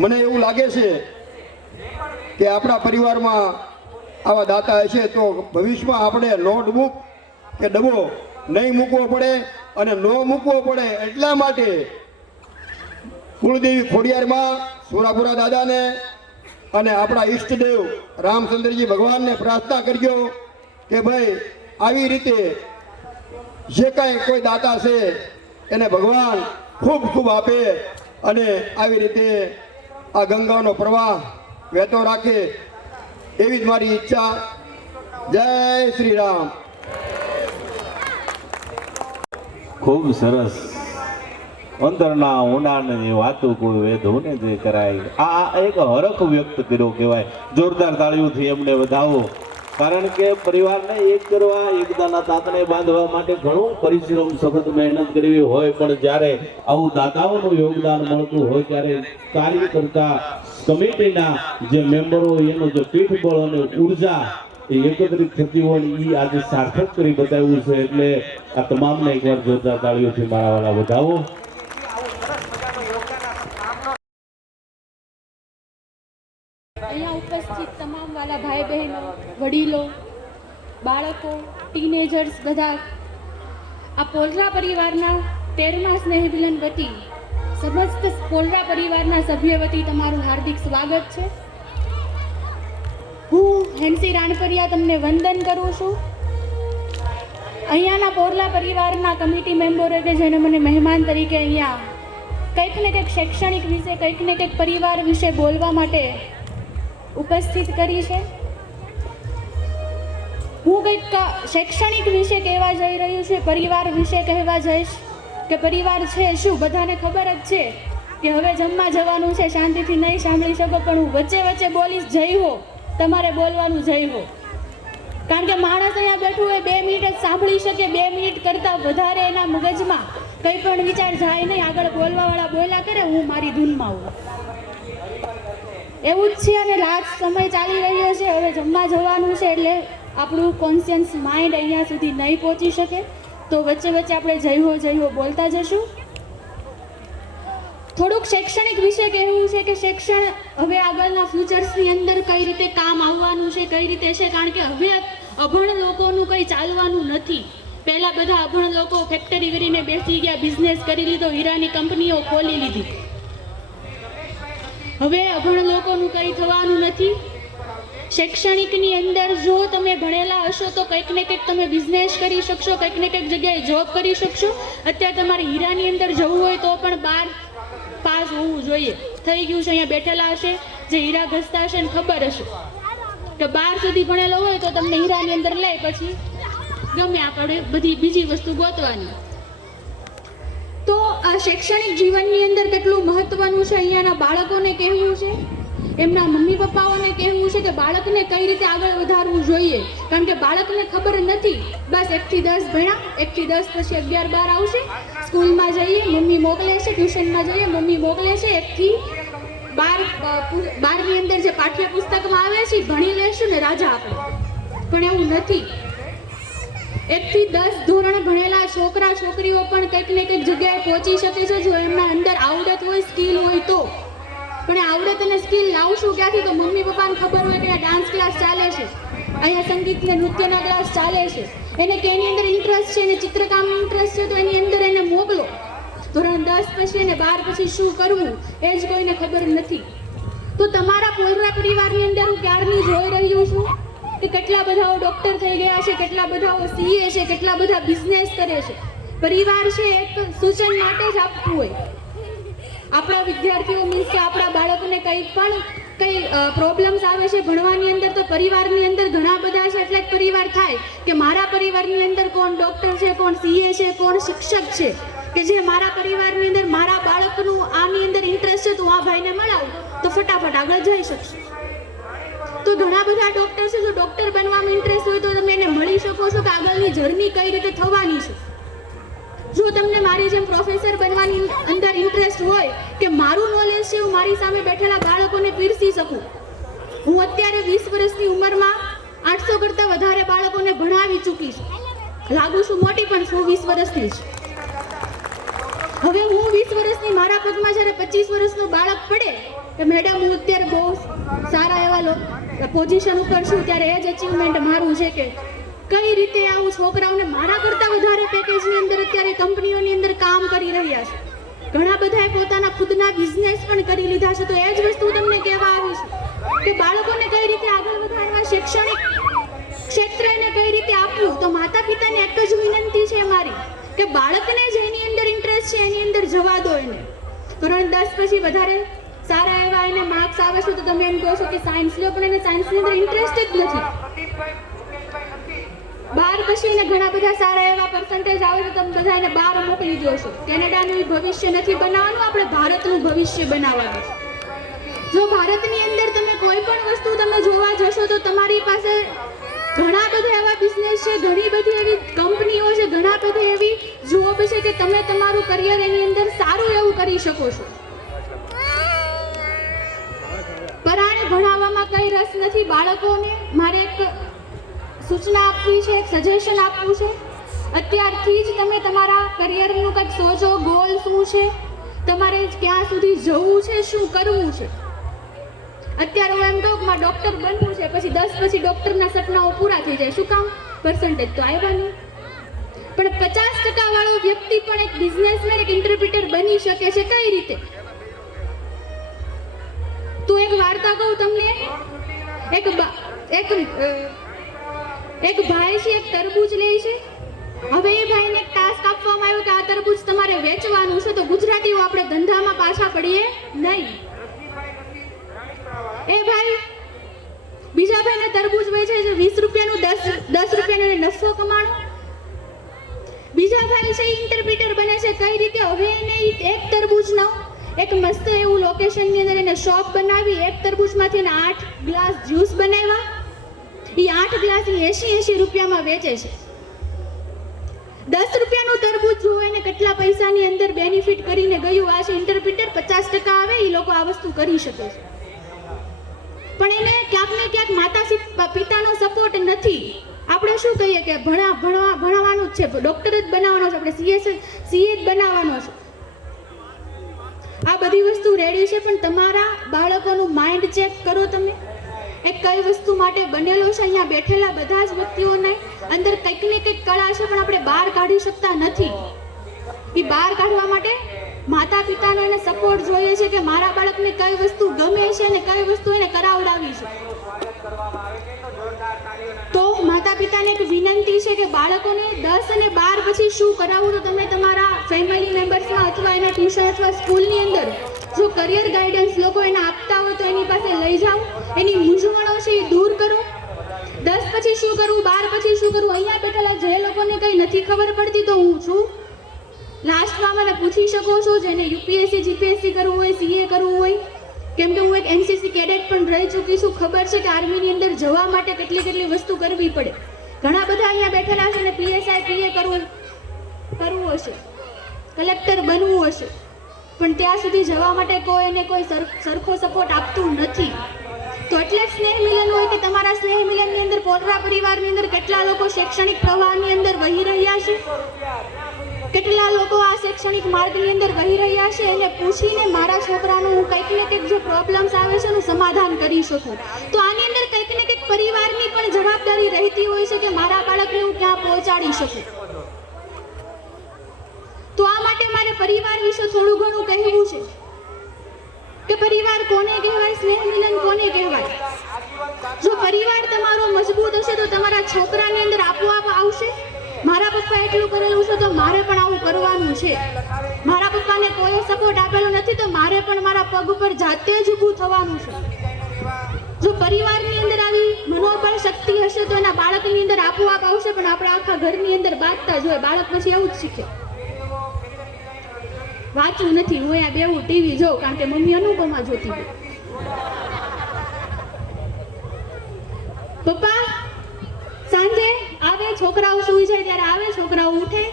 મને એવું લાગે છે કે આપણા પરિવારમાં આવા દાતા હશે તો ભવિષ્યમાં આપણે નોટબુક કે ડબ્બો નહીં મૂકવો પડે. અને ન મૂકવો પડે એટલા માટે કુળદેવી ખોડિયારમાં સુરાપુરા દાદાને અને આપણા ઈષ્ટદેવ રામચંદ્રજી ભગવાનને પ્રાર્થના કરજો કે ભાઈ આવી રીતે જે કાંઈ કોઈ દાતા છે એને ભગવાન ખૂબ ખૂબ આપે અને આવી રીતે આ ગંગાનો પ્રવાહ વહેતો રાખે, એવી જ મારી ઈચ્છા. જય શ્રી રામ. ખૂબ સરસ. અંતરના ઊંડાણની વાતો કોઈ વેધોને જે કરાય, આ એક હરખ વ્યક્ત કર્યો કહેવાય. જોરદાર તાળીઓથી એમને વધાવો. કારણ કે પરિવારને એક કરવા, એકતાના તાતને બાંધવા માટે ઘણું પરિશ્રમ, સખત મહેનત કરવી હોય, પણ જ્યારે આવું દાતાઓનું યોગદાન મળતું હોય ત્યારે કાર્ય કરતા કમિટીના જે મેમ્બરો એનું જે પીઠબળ અને ઉર્જા એ એકત્રિત થતી હોય એ આજે સાર્થક કરી બતાવ્યું છે. એટલે આ તમામને એકવાર જોરદાર તાળીઓથી મારા વાલા વધાવો. અહીંયા ઉપસ્થિત તમામ વાલા ભાઈ બહેનો, વડીલો, બાળકો, ટીનેજર્સ બધા આ પોલરા પરિવારના 13મા સ્નેહ મિલન વતી સમસ્ત પોલરા પરિવારના સભ્ય વતી તમારું હાર્દિક સ્વાગત છે. હું હેન્સી રાણપરિયા તમને વંદન કરું છું. અહીંયાના પોલરા પરિવારના કમિટી મેમ્બરો કે જેને મને મહેમાન તરીકે અહીંયા કંઈક ને કંઈક શૈક્ષણિક વિશે, કંઈક ને કંઈક પરિવાર વિશે બોલવા માટે ઉપસ્થિત કરી છે. હું કંઈક શૈક્ષણિક વિશે કહેવા જઈ રહ્યું છું, પરિવાર વિશે કહેવા જઈશ કે પરિવાર છે શું બધાને ખબર જ છે કે હવે જમવા જવાનું છે, શાંતિથી નહીં સાંભળી શકો, પણ હું વચ્ચે વચ્ચે બોલીશ જય હો, તમારે બોલવાનું જય હો. કારણ કે માણસ અહીંયા બેઠું હોય 2 મિનિટ જ સાંભળી શકે, 2 મિનિટ કરતાં વધારે એના મગજમાં કંઈ પણ વિચાર જાય નહીં, આગળ બોલવાવાળા બોલ્યા કરે, હું મારી ધૂનમાં હું. એવું જ છે. અને રાત સમય ચાલી રહ્યો છે, હવે જમવા જવાનું છે, એટલે આપણું કોન્શિયસ માઇન્ડ અહીંયા સુધી નહીં પહોંચી શકે, તો વચ્ચે વચ્ચે આપણે જય હો બોલતા જશું. થોડુંક શૈક્ષણિક વિશે કહેવું છે કે શિક્ષણ હવે આગળના ફ્યુચર્સની અંદર કઈ રીતે કામ આવવાનું છે, કઈ રીતે છે. કારણ કે હવે અભણ લોકોનું કંઈ ચાલવાનું નથી. પહેલાં બધા અભણ લોકો ફેક્ટરી કરીને બેસી ગયા, બિઝનેસ કરી લીધો, હીરાની કંપનીઓ ખોલી લીધી. હવે અભણ લોકોનું કંઈ થવાનું નથી. શૈક્ષણિકની અંદર જો તમે ભણેલા હશો તો કંઈક ને કંઈક તમે બિઝનેસ કરી શકશો, કંઈક ને કંઈક જગ્યાએ જોબ કરી શકશો. અત્યારે તમારે હીરાની અંદર જવું હોય તો પણ 12 પાસ હોવું જોઈએ. થઈ ગયું છે, અહીંયા બેઠેલા હશે જે હીરા ઘસતા હશે ને ખબર હશે કે 12 સુધી ભણેલો હોય તો તમને હીરાની અંદર લઈ પછી ગમે આપણે બધી બીજી વસ્તુ ગોતવાની. તો આ શૈક્ષણિક જીવનની અંદર કેટલું મહત્વનું છે અહીંયાના બાળકોને કહેવું છે, એમના મમ્મી પપ્પાઓને કહેવું છે કે બાળકને કઈ રીતે આગળ વધારવું જોઈએ. કારણ કે બાળકને ખબર નથી, બસ 1 થી 10 ભણ્યા, 1 થી 10 પછી 11 12 આવશે, સ્કૂલમાં જઈએ મમ્મી મોકલે છે, ટ્યુશનમાં જઈએ મમ્મી મોકલે છે, 1 થી 12 ની અંદર જે પાઠ્યપુસ્તકમાં આવે છે ભણી લેશું ને રાજા આપણે. પણ એવું નથી. 1 થી 10 ધોરણ ભણેલા છોકરા છોકરીઓ પણ કંઈક ને કંઈક જગ્યાએ પહોંચી શકે છે જો એમના અંદર આવડત હોય, સ્કિલ હોય તો. પણ આવડત અને સ્કિલ લાવશું ક્યાંથી? તો મમ્મી પપ્પાને ખબર હોય કે ડાન્સ ક્લાસ ચાલે છે, અહીંયા સંગીત ને નૃત્યના ક્લાસ ચાલે છે, એને કે એની અંદર ઇન્ટરેસ્ટ છે, એને ચિત્રકામનો ઇન્ટરેસ્ટ છે તો એની અંદર એને મોકલો. ધોરણ 10 પછી અને 12 પછી શું કરવું એ જ કોઈને ખબર નથી. તો તમારા પોલરા પરિવારની અંદર હું ક્યારની જોઈ રહ્યું છું કે કેટલા બધાઓ ડોક્ટર થઈ ગયા છે, કેટલા બધાઓ સીએ છે, કેટલા બધા બિઝનેસ કરે છે. પરિવાર છે એક સૂચન માટે જ આપતું હોય. આપણા વિદ્યાર્થીઓ મીન્સ કે આપણા બાળકોને કંઈ પ્રોબ્લેમ્સ આવે છે ભણવાની અંદર તો પરિવારની અંદર ઘણા બધા છે એટલે જ પરિવાર થાય કે મારા પરિવારની અંદર કોણ ડોક્ટર છે, કોણ સીએ છે, કોણ શિક્ષક છે, કે જે મારા પરિવારની અંદર મારા બાળકનું આની અંદર ઇન્ટરેસ્ટ છે તો આ ભાઈને મળાવું તો ફટાફટ આગળ જઈ શકશું. તો ઘણા બધા ડોક્ટર છે, જો ડોક્ટર બનવામાં ઇન્ટરેસ્ટ હોય તો તમે એને મળી શકો છો કે આગળની જર્ની કઈ રીતે થવાની છે. જો તમને મારી જેમ પ્રોફેસર બનવાની અંદર ઇન્ટરેસ્ટ હોય કે મારું નોલેજ છે હું મારી સામે બેઠેલા બાળકોને પીરસી શકું. હું અત્યારે 20 વર્ષની ઉંમરમાં 800 કરતાં વધારે બાળકોને ભણાવી ચૂકી છું. લાગુ છું મોટી પણ છું 20 વર્ષની જ. હવે હું 20 વર્ષની મારા પગમાં જ્યારે 25 વર્ષનું બાળક પડે કે મેડમ હું અત્યારે બહુ સારા એવા પોઝિશન ઉપર છું ત્યારે એ જ અચીવમેન્ટ મારું છે કે કઈ રીતે આવું છોકરાઓને મારા કરતાં વધારે પેકેજની અંદર અત્યારે કંપનીઓની અંદર કામ કરી રહ્યા છે. ઘણા બધાએ પોતાના ખુદના બિઝનેસ પણ કરી લીધા છે. તો એ જ વસ્તુ તમને કહેવા આવી છું કે બાળકોને કઈ રીતે આગળ વધારવા, શૈક્ષણિક ક્ષેત્રને કઈ રીતે આપવું. તો માતા પિતાને એક જ વિનંતી છે મારી કે બાળકને જેની અંદર ઇન્ટરેસ્ટ છે એની અંદર જવા દો. એને ધોરણ 10 પછી વધારે સારા એવા એને માર્ક્સ આવે છે તો તમે એમ કહો છો કે સાયન્સ લો, પણ એને સાયન્સની અંદર ઇન્ટરેસ્ટ જ નથી. 12 પછી એને ઘણા બધા સારા એવા પર્સન્ટેજ આવે તો તમે બધા એને બહાર મોકલી દો છો. કેનેડાનું ભવિષ્ય નથી બનાવવાનું, આપણે ભારતનું ભવિષ્ય બનાવવાનું છે. જો ભારતની અંદર તમે કોઈ પણ વસ્તુ તમે જોવા જશો તો તમારી પાસે ઘણા બધા એવા બિઝનેસ છે, ઘણી બધી એવી કંપનીઓ છે, ઘણા બધી એવી જોબ છે કે તમે તમારું કરિયર એની અંદર સારું એવું કરી શકો છો. પરાણે ભણાવવામાં કઈ રસ નથી. બાળકોને મારે એક સૂચના આપવી છે, એક સજેશન આપવું છે. અત્યારથી જ તમે તમારા કરિયરનું કંઈક સોચો, ગોલ શું છે, તમારે ક્યાં સુધી જવું છે, શું કરવું છે. અત્યારે હું એમ કહું કે મારે ડૉક્ટર બનવું છે, પછી 10 પછી ડૉક્ટરના સપનાઓ પૂરા થઈ જાય. શું કામ? પર્સન્ટેજ તો આવ્યા નહીં. પણ 50% વાળો વ્યક્તિ પણ એક બિઝનેસમેન, એક ઇન્ટરપ્રિટર બની શકે છે. કઈ રીતે? તો એક વાર્તા કહું તમને. એક ભાઈ છે, એક તરબૂચ લે છે. હવે એ ભાઈને એક ટાસ્ક આપવામાં આવ્યો કે આ તરબૂચ તમારે વેચવાનું છે. તો ગુજરાતીઓ આપણે ધંધામાં પાછા પડીએ નહીં. એ ભાઈ બીજા ભાઈને તરબૂચ વેચે છે, 20 રૂપિયાનું 10 રૂપિયાનો નફો કમાણો. બીજા ભાઈ છે ઇન્ટરપ્રિટર બને છે. કઈ રીતે? હવે એને એક તરબૂચનો એક મસ્ત એવું લોકેશનની અંદર એને શોપ બનાવી, એક તરબૂચમાંથી એને 8 ગ્લાસ જ્યુસ બનાવ્યા. એ 8 ગ્લાસ 80 રૂપિયામાં વેચે છે. 10 રૂપિયાનું તરબૂચ જુઓ એને કેટલા પૈસાની અંદર બેનિફિટ કરીને ગયું. આ છે ઇન્ટરપ્રિટર. 50% આવે એ લોકો આ વસ્તુ કરી શકે છે. પણ એને ક્યાંક ને ક્યાંક માતા પિતાનો સપોર્ટ નથી. આપણે શું કહીએ કે ભણાવવાનું જ છે, ડોક્ટર જ બનાવવાનો છે, આપણે સીએ જ બનાવવાનો છે. આ બધી વસ્તુ રેડી છે, પણ તમારા બાળકોનું માઇન્ડ ચેક કરો તમે. એ કઈ વસ્તુ માટે બનેલો છે. અહીંયા બેઠેલા બધા જ વ્યક્તિઓને અંદર કંઈક ને કંઈક કળા છે, પણ આપણે બહાર કાઢી શકતા નથી. એ બહાર કાઢવા માટે માતા પિતાનો એને સપોર્ટ જોઈએ છે કે મારા બાળકને કઈ વસ્તુ ગમે છે અને કઈ વસ્તુ એને કરાવડાવી છે. તો માતા પિતાને એક વિનંતી છે કે બાળકોને 10 અને 12 પછી શું કરાવવું, તો તમે તમારા ફેમિલી મેમ્બર્સમાં અથવા એના ટ્યુશન અથવા સ્કૂલની અંદર જો કરિયર ગાઈડન્સ લોકો એને આપતા હોય તો એની પાસે લઈ જાઓ, એની મૂંઝવણો છે એ દૂર કરો. 10 પછી શું કરવું, 12 પછી શું કરવું, અહીંયા બેઠેલા જે લોકોને કંઈ નથી ખબર પડતી તો હું છું. લાસ્ટમાં મને પૂછી શકો છો જેને યુપીએસસી જીપીએસસી કરવું હોય, સીએ કરવું હોય, કેમ કે હું એક એનસીસી કેડેટ પણ રહી ચૂકી છું. ખબર છે કે આર્મીની અંદર જવા માટે કેટલી વસ્તુ કરવી પડે. ઘણા બધા અહીંયા બેઠેલા છે ને પીએસઆઈ પીએ કરવું હશે, કલેક્ટર બનવું હશે, પણ ત્યાં સુધી જવા માટે કોઈને કોઈ સરખો સપોર્ટ આપતું નથી. તો એટલે સ્નેહ મિલન હોય કે તમારા સ્નેહ મિલનની અંદર પોલરા પરિવારની અંદર કેટલા લોકો શૈક્ષણિક પ્રવાહની અંદર વહી રહ્યા છે, કેટલા લોકો આ શૈક્ષણિક માર્ગની અંદર વહી રહ્યા છે, એને પૂછીને મારા છોકરાનું હું કંઈક ને કંઈક જે પ્રોબ્લેમ્સ આવે છે એનું સમાધાન કરી શકું. તો આની અંદર કંઈક ને કંઈક પરિવારની પણ જવાબદારી રહેતી હોય છે કે મારા બાળકને હું ક્યાં પહોંચાડી શકું. તો આ માટે મારે પરિવાર વિશે થોડું ઘણું કહેવું છે કે પરિવાર કોને કહેવાય, સ્નેહ મિલન કોને કહેવાય. જો પરિવાર તમારો મજબૂત હશે તો તમારા છોકરાની અંદર આપોઆપ આવશે. મારા પપ્પા એટલું કરેલું છે તો મારે પણ આવું કરવાનું છે. મારા પપ્પાને કોઈ સપોર્ટ આપેલો નથી તો મારે પણ મારા પગ ઉપર જાતે જ ઊભું થવાનું છે. જો પરિવારની અંદર આવી મનોબળ શક્તિ હશે તો એના બાળકની અંદર આપોઆપ આવશે. પણ આપણે આખા ઘરની અંદર બાંધતા જોઈએ, બાળક પછી આવું જ શીખે. વાંચવું નથી, હું અહીંયા બેવું ટીવી જોઉં કારણ કે મમ્મી અનુપમા જોતી હોય. પપ્પા સાંજે આવે, છોકરાઓ સૂઈ જાય ત્યારે આવે, છોકરાઓ ઉઠે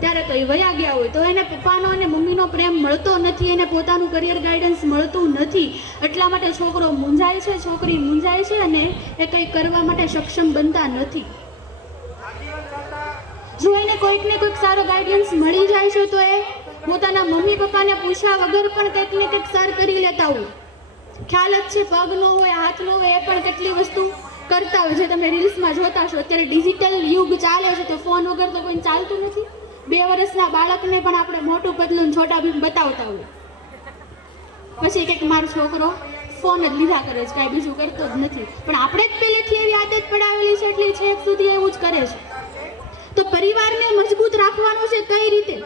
ત્યારે તો એ વયા ગયા હોય. તો એને પપ્પાનો અને મમ્મીનો પ્રેમ મળતો નથી, એને પોતાનું કરિયર ગાઈડન્સ મળતું નથી. એટલા માટે છોકરો મૂંઝાય છે, છોકરી મૂંઝાય છે અને એ કંઈ કરવા માટે સક્ષમ બનતા નથી. જો એને કોઈક ને કોઈક સારો ગાઈડન્સ મળી જાય છે તો એ પોતાના મમ્મી પપ્પાને પૂછ્યા વગર પણ કંઈક ને કંઈક સાર કરી લેતા હોય. ખ્યાલ જ છે, પગ નો હોય, હાથ નો હોય, એ પણ કેટલી વસ્તુ કરતા હોય. જે તમે રીલ્સમાં જોતા છો, અત્યારે ડિજિટલ યુગ ચાલે છે તો ફોન વગર તો કોઈને ચાલતું નથી. 2 વર્ષના બાળકને પણ આપણે મોટું પતલું છોટા ભીમ બતાવતા હોય, પછી કંઈક મારો છોકરો ફોન જ લીધા કરે છે, કાંઈ બીજું કરતો જ નથી. પણ આપણે જ પહેલેથી એવી આદત પડાવેલી છે એટલે છેક સુધી એવું જ કરે છે. તો પરિવારને મજબૂત રાખવાનો છે કઈ રીતે?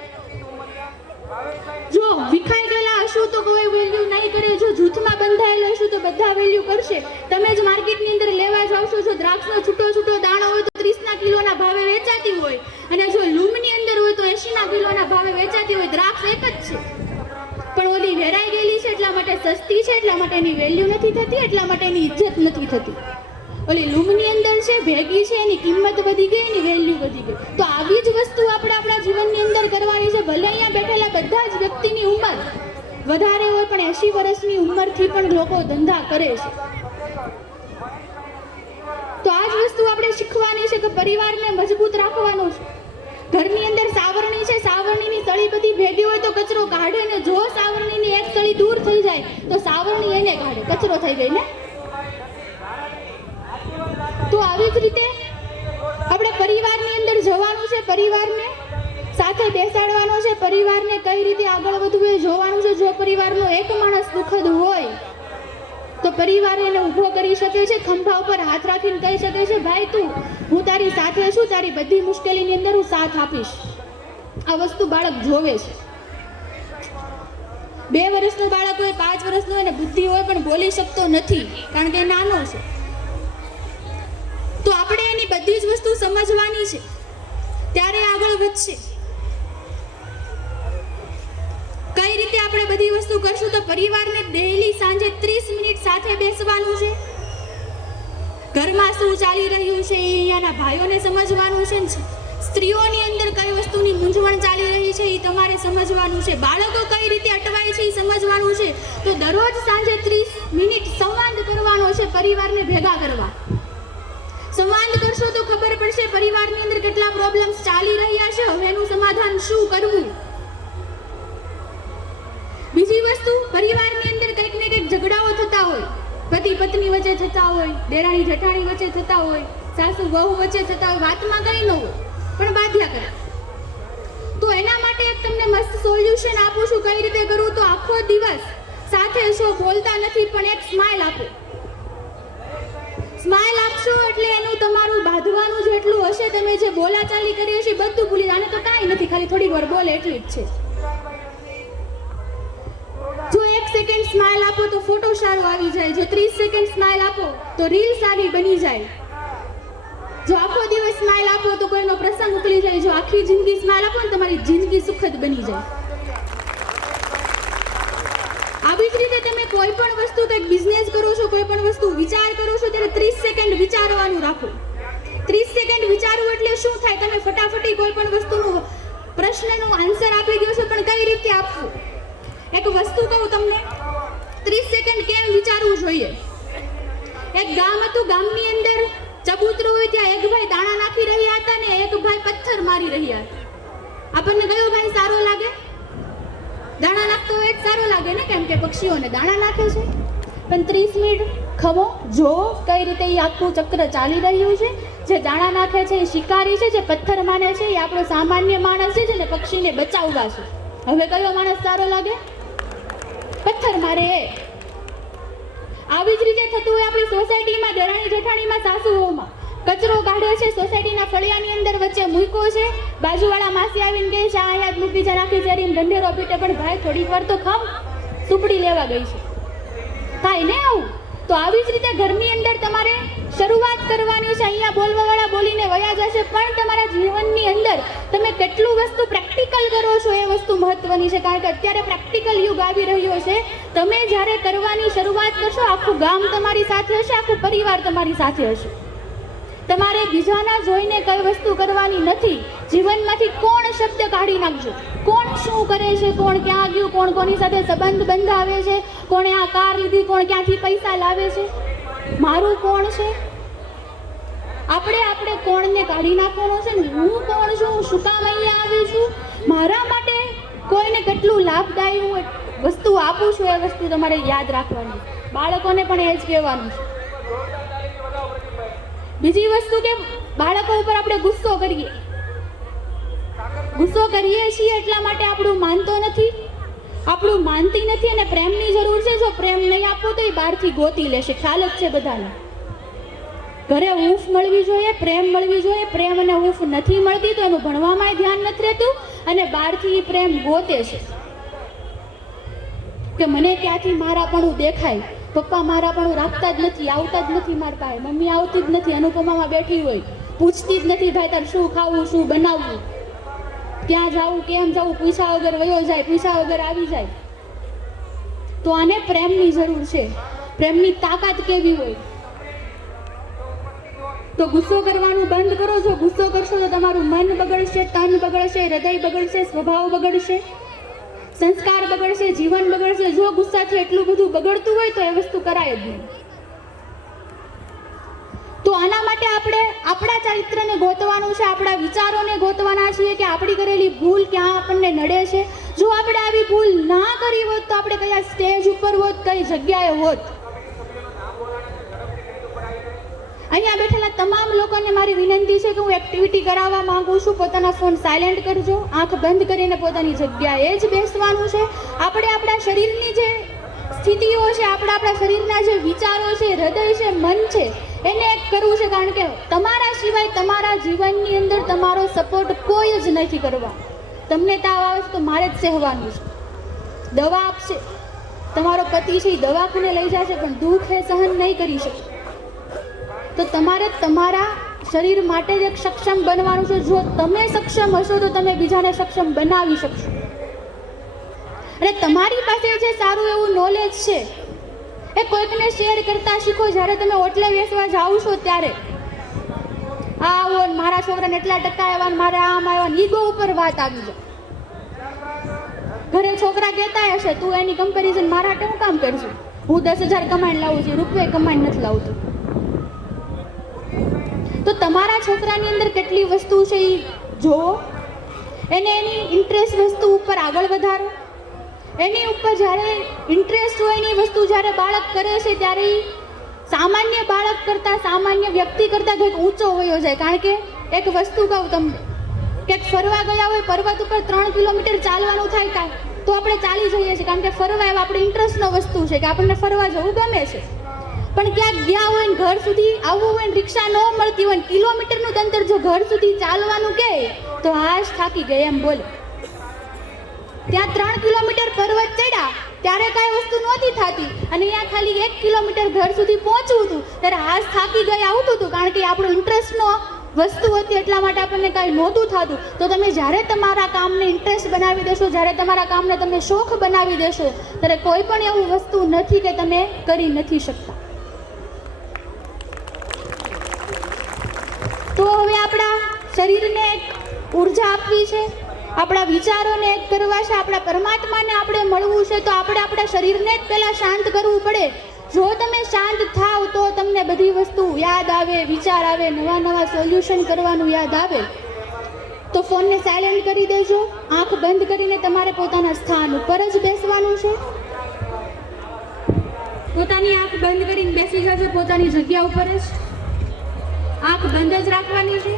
જો વિખાઈ ગયેલા હશું તો કોઈ વેલ્યુ નહીં કરે. જો જૂથમાં બંધાયેલા હશું તો બધા વેલ્યુ કરશે. તમે જ માર્કેટની અંદર લેવા જાવ છો, જો દ્રાક્ષનો છૂટો દાણો હોય તો 30 કિલોના ભાવે વેચાતી હોય અને જો લૂમની અંદર હોય તો 80 કિલોના ભાવે વેચાતી હોય. દ્રાક્ષ એક જ છે પણ ઓલી વેરાઈ ગયેલી છે એટલા માટે સસ્તી છે, એટલા માટે એની વેલ્યુ નથી થતી, એટલા માટે એની ઇજ્જત નથી થતી. ઓલી લૂમની અંદર છે, ભેગી છે, એની કિંમત વધી ગઈ, એની વેલ્યુ વધી ગઈ. તો આવી જ વસ્તુ આપણે આપણા જીવનની અંદર કરવાની છે. ભલે અહીંયા બેઠેલા બધા જ વ્યક્તિની ઉંમર વધારે હોય પણ 80 વર્ષની ઉંમરથી પણ લોકો ધંધા કરે છે. તો આ જ વસ્તુ આપણે શીખવાની છે કે પરિવારને મજબૂત રાખવાનો છે. ઘરની અંદર સાવરણી છે, સાવરણીની સળી બધી ભેગી હોય તો કચરો કાઢે ને જો સાવરણીની એક સળી દૂર થઈ જાય તો સાવરણી એને કાઢે, કચરો થઈ ગઈ ને. તો આવી જ રીતે આપણે પરિવારની અંદર જવાનું છે, પરિવારને સાથે બેસાડવાનો છે, પરિવારને કઈ રીતે આગળ વધવું એ જોવાનું છે. જો પરિવારનો એક માણસ દુઃખદ હોય તો પરિવાર એને ઊભો કરી શકે છે, ખંભા ઉપર હાથ રાખીને કહી શકે છે, ભાઈ તું, હું તારી સાથે છું, તારી બધી મુશ્કેલીની અંદર હું સાથ આપીશ. આ વસ્તુ બાળક જોવે છે. 2 વર્ષનું બાળક હોય, 5 વર્ષનું હોય ને બુદ્ધિ હોય પણ બોલી શકતો નથી કારણ કે નાનો છે. તો આપણે એની બધી જ વસ્તુ સમજવાની છે, ત્યારે આગળ વધશે. કઈ રીતે આપણે બધી વસ્તુ કરશું? તો પરિવારને ડેઈલી સાંજે 30 મિનિટ સાથે બેસવાનું છે. ઘરમાં શું ચાલી રહ્યું છે એ અહીંયાના ભાઈઓને સમજવાનું છે. સ્ત્રીઓની અંદર કઈ વસ્તુની મૂંઝવણ ચાલી રહી છે એ તમારે સમજવાનું છે. બાળકો કઈ રીતે અટવાય છે એ સમજવાનું છે. તો દરરોજ સાંજે 30 મિનિટ સંવાદ કરવાનો છે, પરિવારને ભેગા કરવા. સંવાદ કરશો તો ખબર પડશે પરિવારની અંદર કેટલા પ્રોબ્લેમ્સ ચાલી રહ્યા છે, હવે એનું સમાધાન શું કરવું. બીજી વસ્તુ, પરિવારની અંદર કંઈક ને કંઈક ઝઘડાઓ થતા હોય, પતિ પત્ની વચ્ચે થતા હોય, દેરાણી જેઠાણી વચ્ચે થતા હોય, સાસુ વહુ વચ્ચે થતા હોય, વાતમાં કંઈ ન હોય પણ બાધ્યા કરે. તો એના માટે માટે એક તમને મસ્ત સોલ્યુશન આપું છું કઈ રીતે કરવું. તો આખો દિવસ સાથે છો, બોલતા નથી, પણ એક સ્માઈલ આપો. સ્માઈલ આપશો એટલે એનું તમારું બાંધવાનું જેટલું હશે, તમે જે બોલાચાલી કરી હશે બધું ભૂલી જાવ. આને તો કાંઈ નથી, ખાલી થોડીક વાર બોલે એટલી જ છે. જો 1 સેકન્ડ સ્માઈલ આપો તો ફોટો સારો આવી જાય. જો 30 સેકન્ડ સ્માઈલ આપો તો રીલ સારી બની જાય. જો આખો દિવસ સ્માઈલ આપો તો કોઈનો પ્રસંગ ઉકલી જાય. જો આખી જિંદગી સ્માઈલ આપો ને તમારી જિંદગી સુખદ બની જાય. આવી જ રીતે તમે કોઈ પણ વસ્તુ, કંઈક બિઝનેસ કરો છો, કોઈ પણ વસ્તુ વિચાર કરો છો ત્યારે 30 સેકન્ડ વિચારવાનું રાખો. 30 સેકન્ડ વિચારવું એટલે શું થાય, તમે ફટાફટી કોઈ પણ વસ્તુનો પ્રશ્નનો આન્સર આપી દો છો, પણ કઈ રીતે આપવું. એક વસ્તુ કહું તમને, 30 સેકન્ડ કેમ વિચારવું જોઈએ. એક ગામ હતું, ગામની અંદર ચબૂતરું હોય, ત્યાં એક ભાઈ દાણા નાખી રહ્યા હતા ને એક ભાઈ પથ્થર મારી રહ્યા હતા. આપણને કયો ભાઈ સારો લાગે? દાણા નાખતો હોય જ સારો લાગે ને, કેમ કે પક્ષીઓને દાણા નાખે છે. પણ 30 મિનિટ ખમો, જો કઈ રીતે એ આખું ચક્ર ચાલી રહ્યું છે. જે દાણા નાખે છે એ શિકારી છે, જે પથ્થર માને છે એ આપણો સામાન્ય માણસ છે જેને પક્ષીને બચાવવા છે. હવે કયો માણસ સારો લાગે? પથ્થર મારે એ. આવી જ રીતે થતું હોય આપણી સોસાયટીમાં, દરાણી જેઠાણીમાં, સાસુઓમાં. કચરો કાઢે છે, સોસાયટીના ફળિયાની અંદર વચ્ચે મૂક્યો છે, બાજુવાળા માસી આવીને કહે છે અહીંયા જ મૂકી જા, નાખી જરીને ઢંઢેરો પીટે. પણ ભાઈ થોડીક વાર તો ખમ, સુપડી લેવા ગઈ છે, થાય ને આવું. તો આવી જ રીતે ઘરની અંદર તમારે શરૂઆત કરવાની છે. અહીંયા બોલવાવાળા બોલીને વયા જશે, પણ તમારા જીવનની અંદર તમે કેટલું વસ્તુ પ્રેક્ટિકલ કરો છો એ વસ્તુ મહત્વની છે. કારણ કે અત્યારે પ્રેક્ટિકલ યુગ આવી રહ્યો છે. તમે જ્યારે કરવાની શરૂઆત કરશો, આખું ગામ તમારી સાથે હશે, આખું પરિવાર તમારી સાથે હશે. તમારે બીજાના જોઈને કઈ વસ્તુ કરવાની નથી. જીવનમાંથી કોણ શબ્દ કાઢી નાખજો, કોણ શું કરે છે, કોણ ક્યાં ગયું, કોણ કોની સાથે સંબંધ બંધાવે છે, કોણે આ કાર લીધી, કોણ ક્યાંથી પૈસા લાવે છે, મારું કોણ છે. આપણે કોણને કાઢી નાખવાનો છે ને. હું કોણ છું, શું કામ અહીંયા આવી છું, મારા માટે કોઈને કેટલું લાભદાયી હું વસ્તુ આપું છું, એ વસ્તુ તમારે યાદ રાખવાની. બાળકોને પણ એ જ કહેવાનું છે. બીજી વસ્તુ કે બાળકો ઉપર આપણે ગુસ્સો કરીએ છીએ એટલા માટે આપણું માનતો નથી, આપણું માનતી નથી, અને પ્રેમની જરૂર છે. જો પ્રેમ નહીં આપો તો એ બહારથી ગોતી લેશે. ખ્યાલ જ છે બધાને. ઘરે ઊંફ મળવી જોઈએ, પ્રેમ મળવી જોઈએ. પ્રેમ અને ઊંફ નથી મળતી તો એનું ભણવામાં ધ્યાન નથી રહેતું, અને બહારથી પ્રેમ ગોતે છે કે મને ક્યાંથી મારાપણું દેખાય. પપ્પા મારાપણું રાખતા જ નથી, આવતા જ નથી મારા પાસે, મમ્મી આવતી જ નથી, અનુપમામાં બેઠી હોય, પૂછતી જ નથી ભાઈ તાર શું ખાવું, શું બનાવવું, ક્યાં જાવું, કેમ જાવું, પૂછ્યા વગર વયો જાય, પૂછ્યા વગર આવી જાય. તો આને પ્રેમની જરૂર છે. પ્રેમની તાકાત કેવી હોય. તો ગુસ્સો કરવાનું બંધ કરો. જો ગુસ્સો કરશો તો તમારું મન બગડશે, તન બગડશે, હૃદય બગડશે, સ્વભાવ બગડશે, સંસ્કાર બગડશે, જીવન બગડશે. જો ગુસ્સાથી એટલું બધું બગડતું હોય તો એ વસ્તુ કરાય જ નહીં. તો આના માટે આપણે આપણા ચરિત્રને ગોતવાનું છે, આપણા વિચારોને ગોતવાના છીએ કે આપણી કરેલી ભૂલ ક્યાં આપણને નડે છે. જો આપણે આવી ભૂલ ના કરી હોત તો આપણે કયા સ્ટેજ ઉપર હોત, કઈ જગ્યાએ હોત. અહીંયા બેઠેલા તમામ લોકોને મારી વિનંતી છે કે હું એક્ટિવિટી કરાવવા માંગુ છું. પોતાના ફોન સાયલેન્ટ કરજો, આંખ બંધ કરીને પોતાની જગ્યાએ જ બેસવાનું છે. આપણે આપણા શરીરની જે સ્થિતિઓ છે, આપણા શરીરના જે વિચારો છે, હૃદય છે, મન છે, એને એક કરવું છે. કારણ કે તમારા સિવાય તમારા જીવનની અંદર તમારો સપોર્ટ કોઈ જ નથી કરવા. તમને તાવ આવે છે તો મારે જ સહેવાનું છે. દવા આપશે, તમારો પતિ છે એ દવાખાને લઈ જશે, પણ દુઃખ એ સહન નહીં કરી શકે. તો તમારે તમારા શરીર માટે જ એક સક્ષમ બનવાનું છે. જો તમે સક્ષમ હશો તો તમે બીજાને સક્ષમ બનાવી શકશો. અને તમારી પાસે જે સારું એવું નોલેજ છે એ કોઈકને શેર કરતા શીખો. જ્યારે તમે ઓટલે બેસવા જાઓ છો ત્યારે આવો મારા છોકરાને એટલા ટકા આવ્યા, મારે આમ આવ્યા, ઈગો ઉપર વાત આવી જાય. ઘરે છોકરા કહેતા હશે તું એની કમ્પેરિઝન મારા માટે હું કામ કરશું, હું 10,000 કમાઈને લાવું છું, રૂપિયા કમાઈને નથી લાવતું. તો તમારા છોકરાની અંદર કેટલી વસ્તુ છે એ જુઓ, એને એની ઇન્ટરેસ્ટ વસ્તુ ઉપર આગળ વધારો. એની ઉપર જ્યારે ઇન્ટરેસ્ટ હોય એની વસ્તુ જ્યારે બાળક કરે છે ત્યારે સામાન્ય બાળક કરતાં, સામાન્ય વ્યક્તિ કરતાં કંઈક ઊંચો હોયો જાય. કારણ કે એક વસ્તુ કહું તમને, ક્યાંક ફરવા ગયા હોય, પર્વત ઉપર 3 કિલોમીટર ચાલવાનું થાય કાંઈ તો આપણે ચાલી જઈએ છીએ, કારણ કે ફરવા એવા આપણી ઇન્ટરેસ્ટનો વસ્તુ છે કે આપણને ફરવા જવું ગમે છે. પણ ક્યાંક ગયા હોય ને ઘર સુધી આવવું હોય ને રિક્ષા ન મળતી હોય ને કિલોમીટરનું અંતર જો ઘર સુધી ચાલવાનું કહે તો હાશ થાકી ગયા એમ બોલે. ત્યાં 3 કિલોમીટર પર્વત ચડ્યા ત્યારે કાંઈ વસ્તુ નહોતી થતી અને અહીંયા ખાલી 1 કિલોમીટર ઘર સુધી પહોંચવું હતું ત્યારે હાશ થાકી ગયા આવતું હતું, કારણ કે આપણો ઇન્ટરેસ્ટનો વસ્તુ હતી એટલા માટે આપણને કાંઈ નહોતું થતું. તો તમે જ્યારે તમારા કામને ઇન્ટરેસ્ટ બનાવી દેશો, જ્યારે તમારા કામને તમે શોખ બનાવી દેશો, ત્યારે કોઈ પણ એવું વસ્તુ નથી કે તમે કરી નથી શકતા. તો હવે આપણા શરીરને એક ઉર્જા આપવી છે, આપણા વિચારોને એક કરવા છે, આપણા પરમાત્માને આપણે મળવું છે, તો આપણે આપણા શરીરને જ પહેલાં શાંત કરવું પડે. જો તમે શાંત થાવ તો તમને બધી વસ્તુ યાદ આવે, વિચાર આવે, નવા નવા સોલ્યુશન કરવાનું યાદ આવે. તો ફોનને સાયલેન્ટ કરી દેજો, આંખ બંધ કરીને તમારે પોતાના સ્થાન ઉપર જ બેસવાનું છે. પોતાની આંખ બંધ કરીને બેસી જજો પોતાની જગ્યા ઉપર જ, આંખ બંધ જ રાખવાની છે.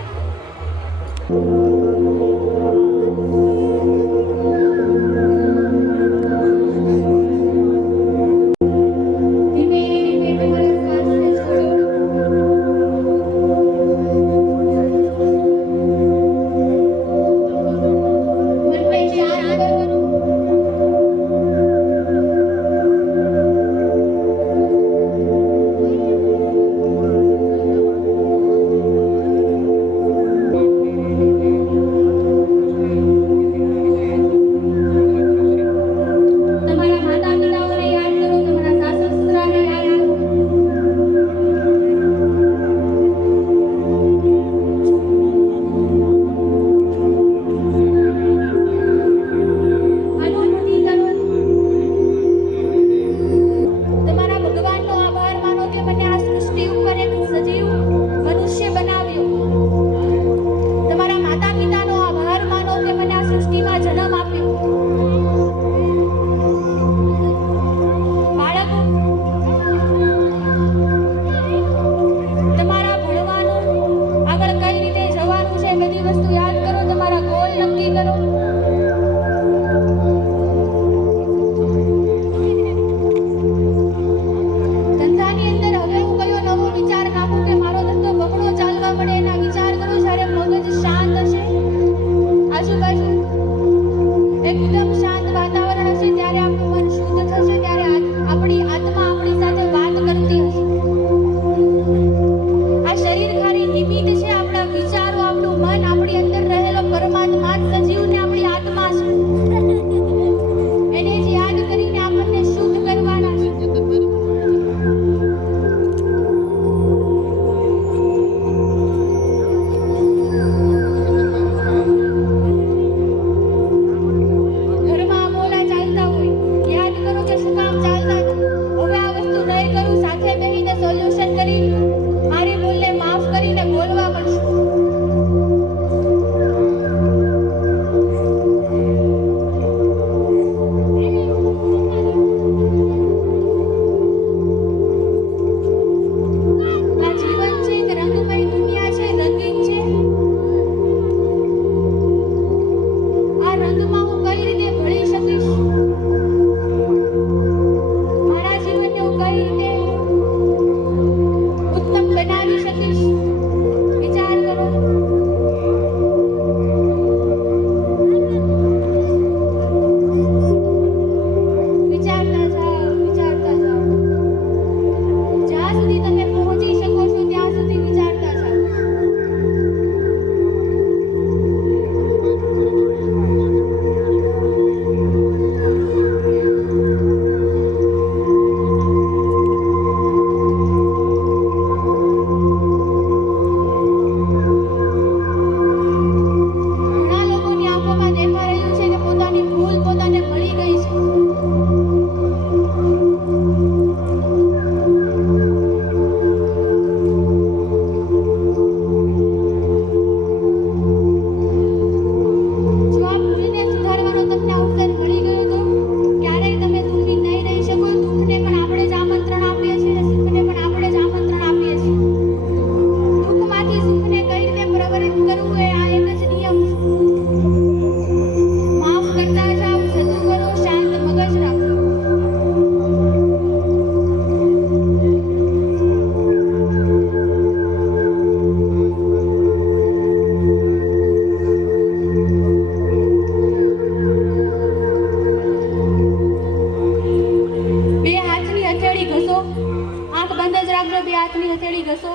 હાથની હથેળી ઘસો.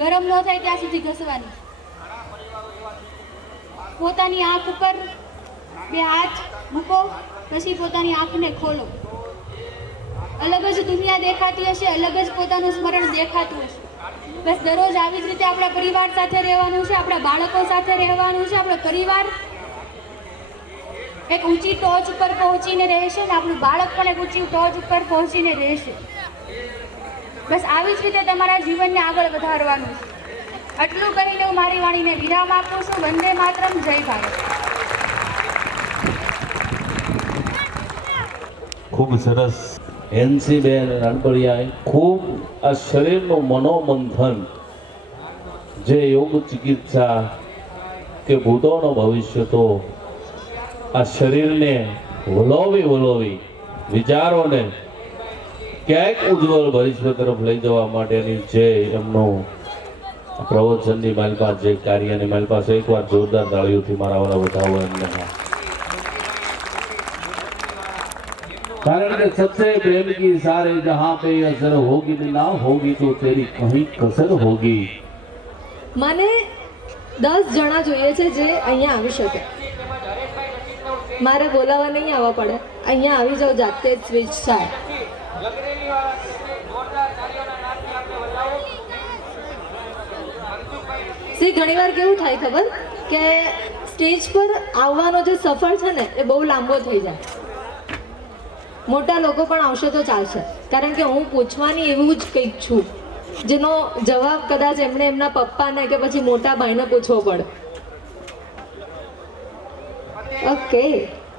ગરમ ન થાય ત્યાં સુધી ઘસવાની. પોતાની આંખ ઉપર 2 હાથ મૂકો, પછી પોતાની આંખને ખોલો. અલગ જ દુનિયા દેખાતી હશે, અલગ જ પોતાનું સ્મરણ દેખાતું હશે. બસ દરરોજ આવી જ રીતે આપણા પરિવાર સાથે રહેવાનું છે, આપણા બાળકો સાથે રહેવાનું છે. આપણો પરિવાર એક ઊંચી ટોચ ઉપર પહોંચીને રહેશે ને આપણું બાળક પણ એક ઊંચી ટોચ ઉપર પહોંચીને રહેશે. બસ આવી જ રીતે તમારા જીવનને આગળ વધારવાનું છે. આટલું કહીને હું મારી વાણીને વિરામ આપું છું. વંદે માતરમ, જય ભારત. ખૂબ સરસ. એનસીબેન રણબડિયાએ ખૂબ આ શરીરનું મનોમંથન, જે યોગ ચિકિત્સા કે ભૂતોનો ભવિષ્ય તો આ શરીરને વલોવી વિચારોને ક્યાંક ઉજ્જવળ ભવિષ્ય તરફ લઈ જવા માટેની જે એમનું પ્રવચનની મારી પાસે, જે કાર્યની મારી પાસે, એકવાર જોરદાર તાળીઓથી મારા વાળા વધાવો એમને. कारण कि सबसे प्रेम की सारे जहां पे असर होगी ना होगी तो तेरी कहीं कसर होगी. મને 10 જણા જોઈએ છે જે અહીંયા આવી શકે. મારે બોલાવવા નહીં આવવા પડે, અહીંયા આવી જાઓ, જાતે જ સ્વિચ થાય. ઘણીવાર કેવું થાય ખબર, કે સ્ટેજ પર આવવાનો જે સફર છે ને એ બહુ લાંબો થઈ જાય. મોટા લોકો પણ આવશે તો ચાલશે, કારણ કે હું પૂછવાની એવું જ કંઈક છું જેનો જવાબ કદાચ એમણે એમના પપ્પાને કે પછી મોટા ભાઈને પૂછવો પડે. ઓકે,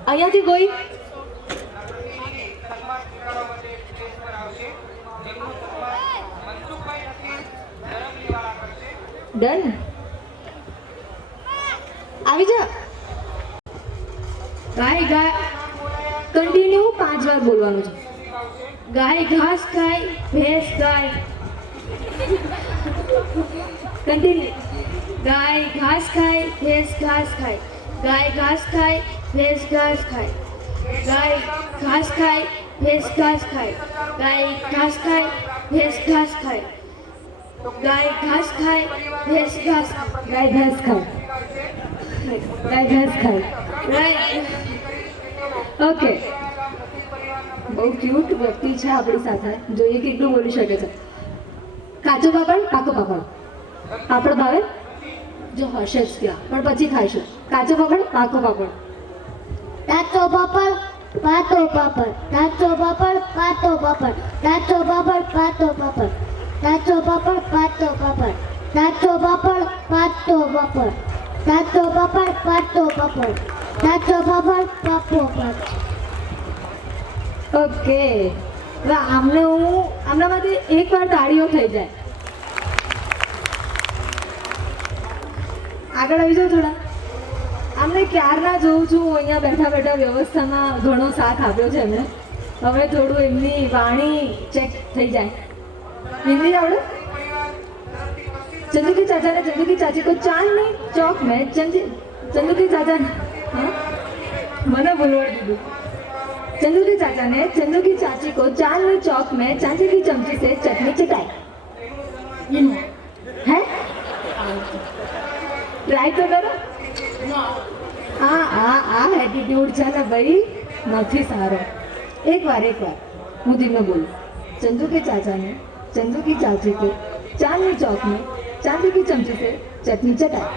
અહીંયાથી કોઈ ડન આવી જા. ગાય કન્ટિન્યુ 5 વાર બોલવાનું છે. ગાય ઘાસ ખાય, ભેંસ ગાય. કન્ટિન્યુ. ગાય ઘાસ ખાય, ભેંસ ઘાસ ખાય. ગાય ઘાસ ખાય, ભેંસ ઘાસ ખાય. ગાય ઘાસ ખાય, ભેંસ ઘાસ ખાય. ગાય ઘાસ ખાય, ભેંસ ઘાસ ખાય. ગાય ઘાસ ખાય, ભેંસ ઘાસ ખાય. ગાય ભેંસ ખાય, ગાય ભેંસ ખાય. ગાય ઓકે, બહુ ક્યુટ વ્યક્તિ છે આપણી સાથે, જોઈએ કેટલું બોલી શકે છે. કાચો પાપડ, પાકો પાપડ. પાપડ ભાવે? જો હશે જ ત્યાં, પણ પછી ખાઈશું. કાચો પાપડ, પાકો પાપડ. કાચો પાપડ, પાતો પાપડ. કાચો પાપડ, પાતો પાપડ. કાચો પાપડ, પાતો પાપડ. કાચો પાપડ, પાતો પાપડ. કાચો પાપડ, પાતો પાપડ. કાચો પાપડ, પાતો પાપડ. કાચો પાપડ, પાપો પાપડ. ઓકે, હવે આમનામાંથી એકવાર તાળીઓ થઈ જાય. આગળ આવી જાઓ થોડા. આમને ક્યારના જોઉં છું, અહીંયા બેઠા બેઠા વ્યવસ્થામાં ઘણો સાથ આપ્યો છે એમને. હવે થોડું એમની વાણી ચેક થઈ જાય. હિન્દી આવડે? चंदू के चाचा ने चंदू की चाची को चांदनी चौक में चंदू के चाचा मैंने बोलवा दीदू. चंदू के चाचा ने चंदू की चाची को चांदनी चौक में चांदी की चमची से चटनी चटाई है. ट्राई तो करो. આ એટીટ્યુડ છે ને ભાઈ, નથી સારો. એકવાર હું ધીમે બોલું. चंदू के चाचा ने चंदू की चाची को चांदनी चौक में चांदी की चमची से चटनी चटाई.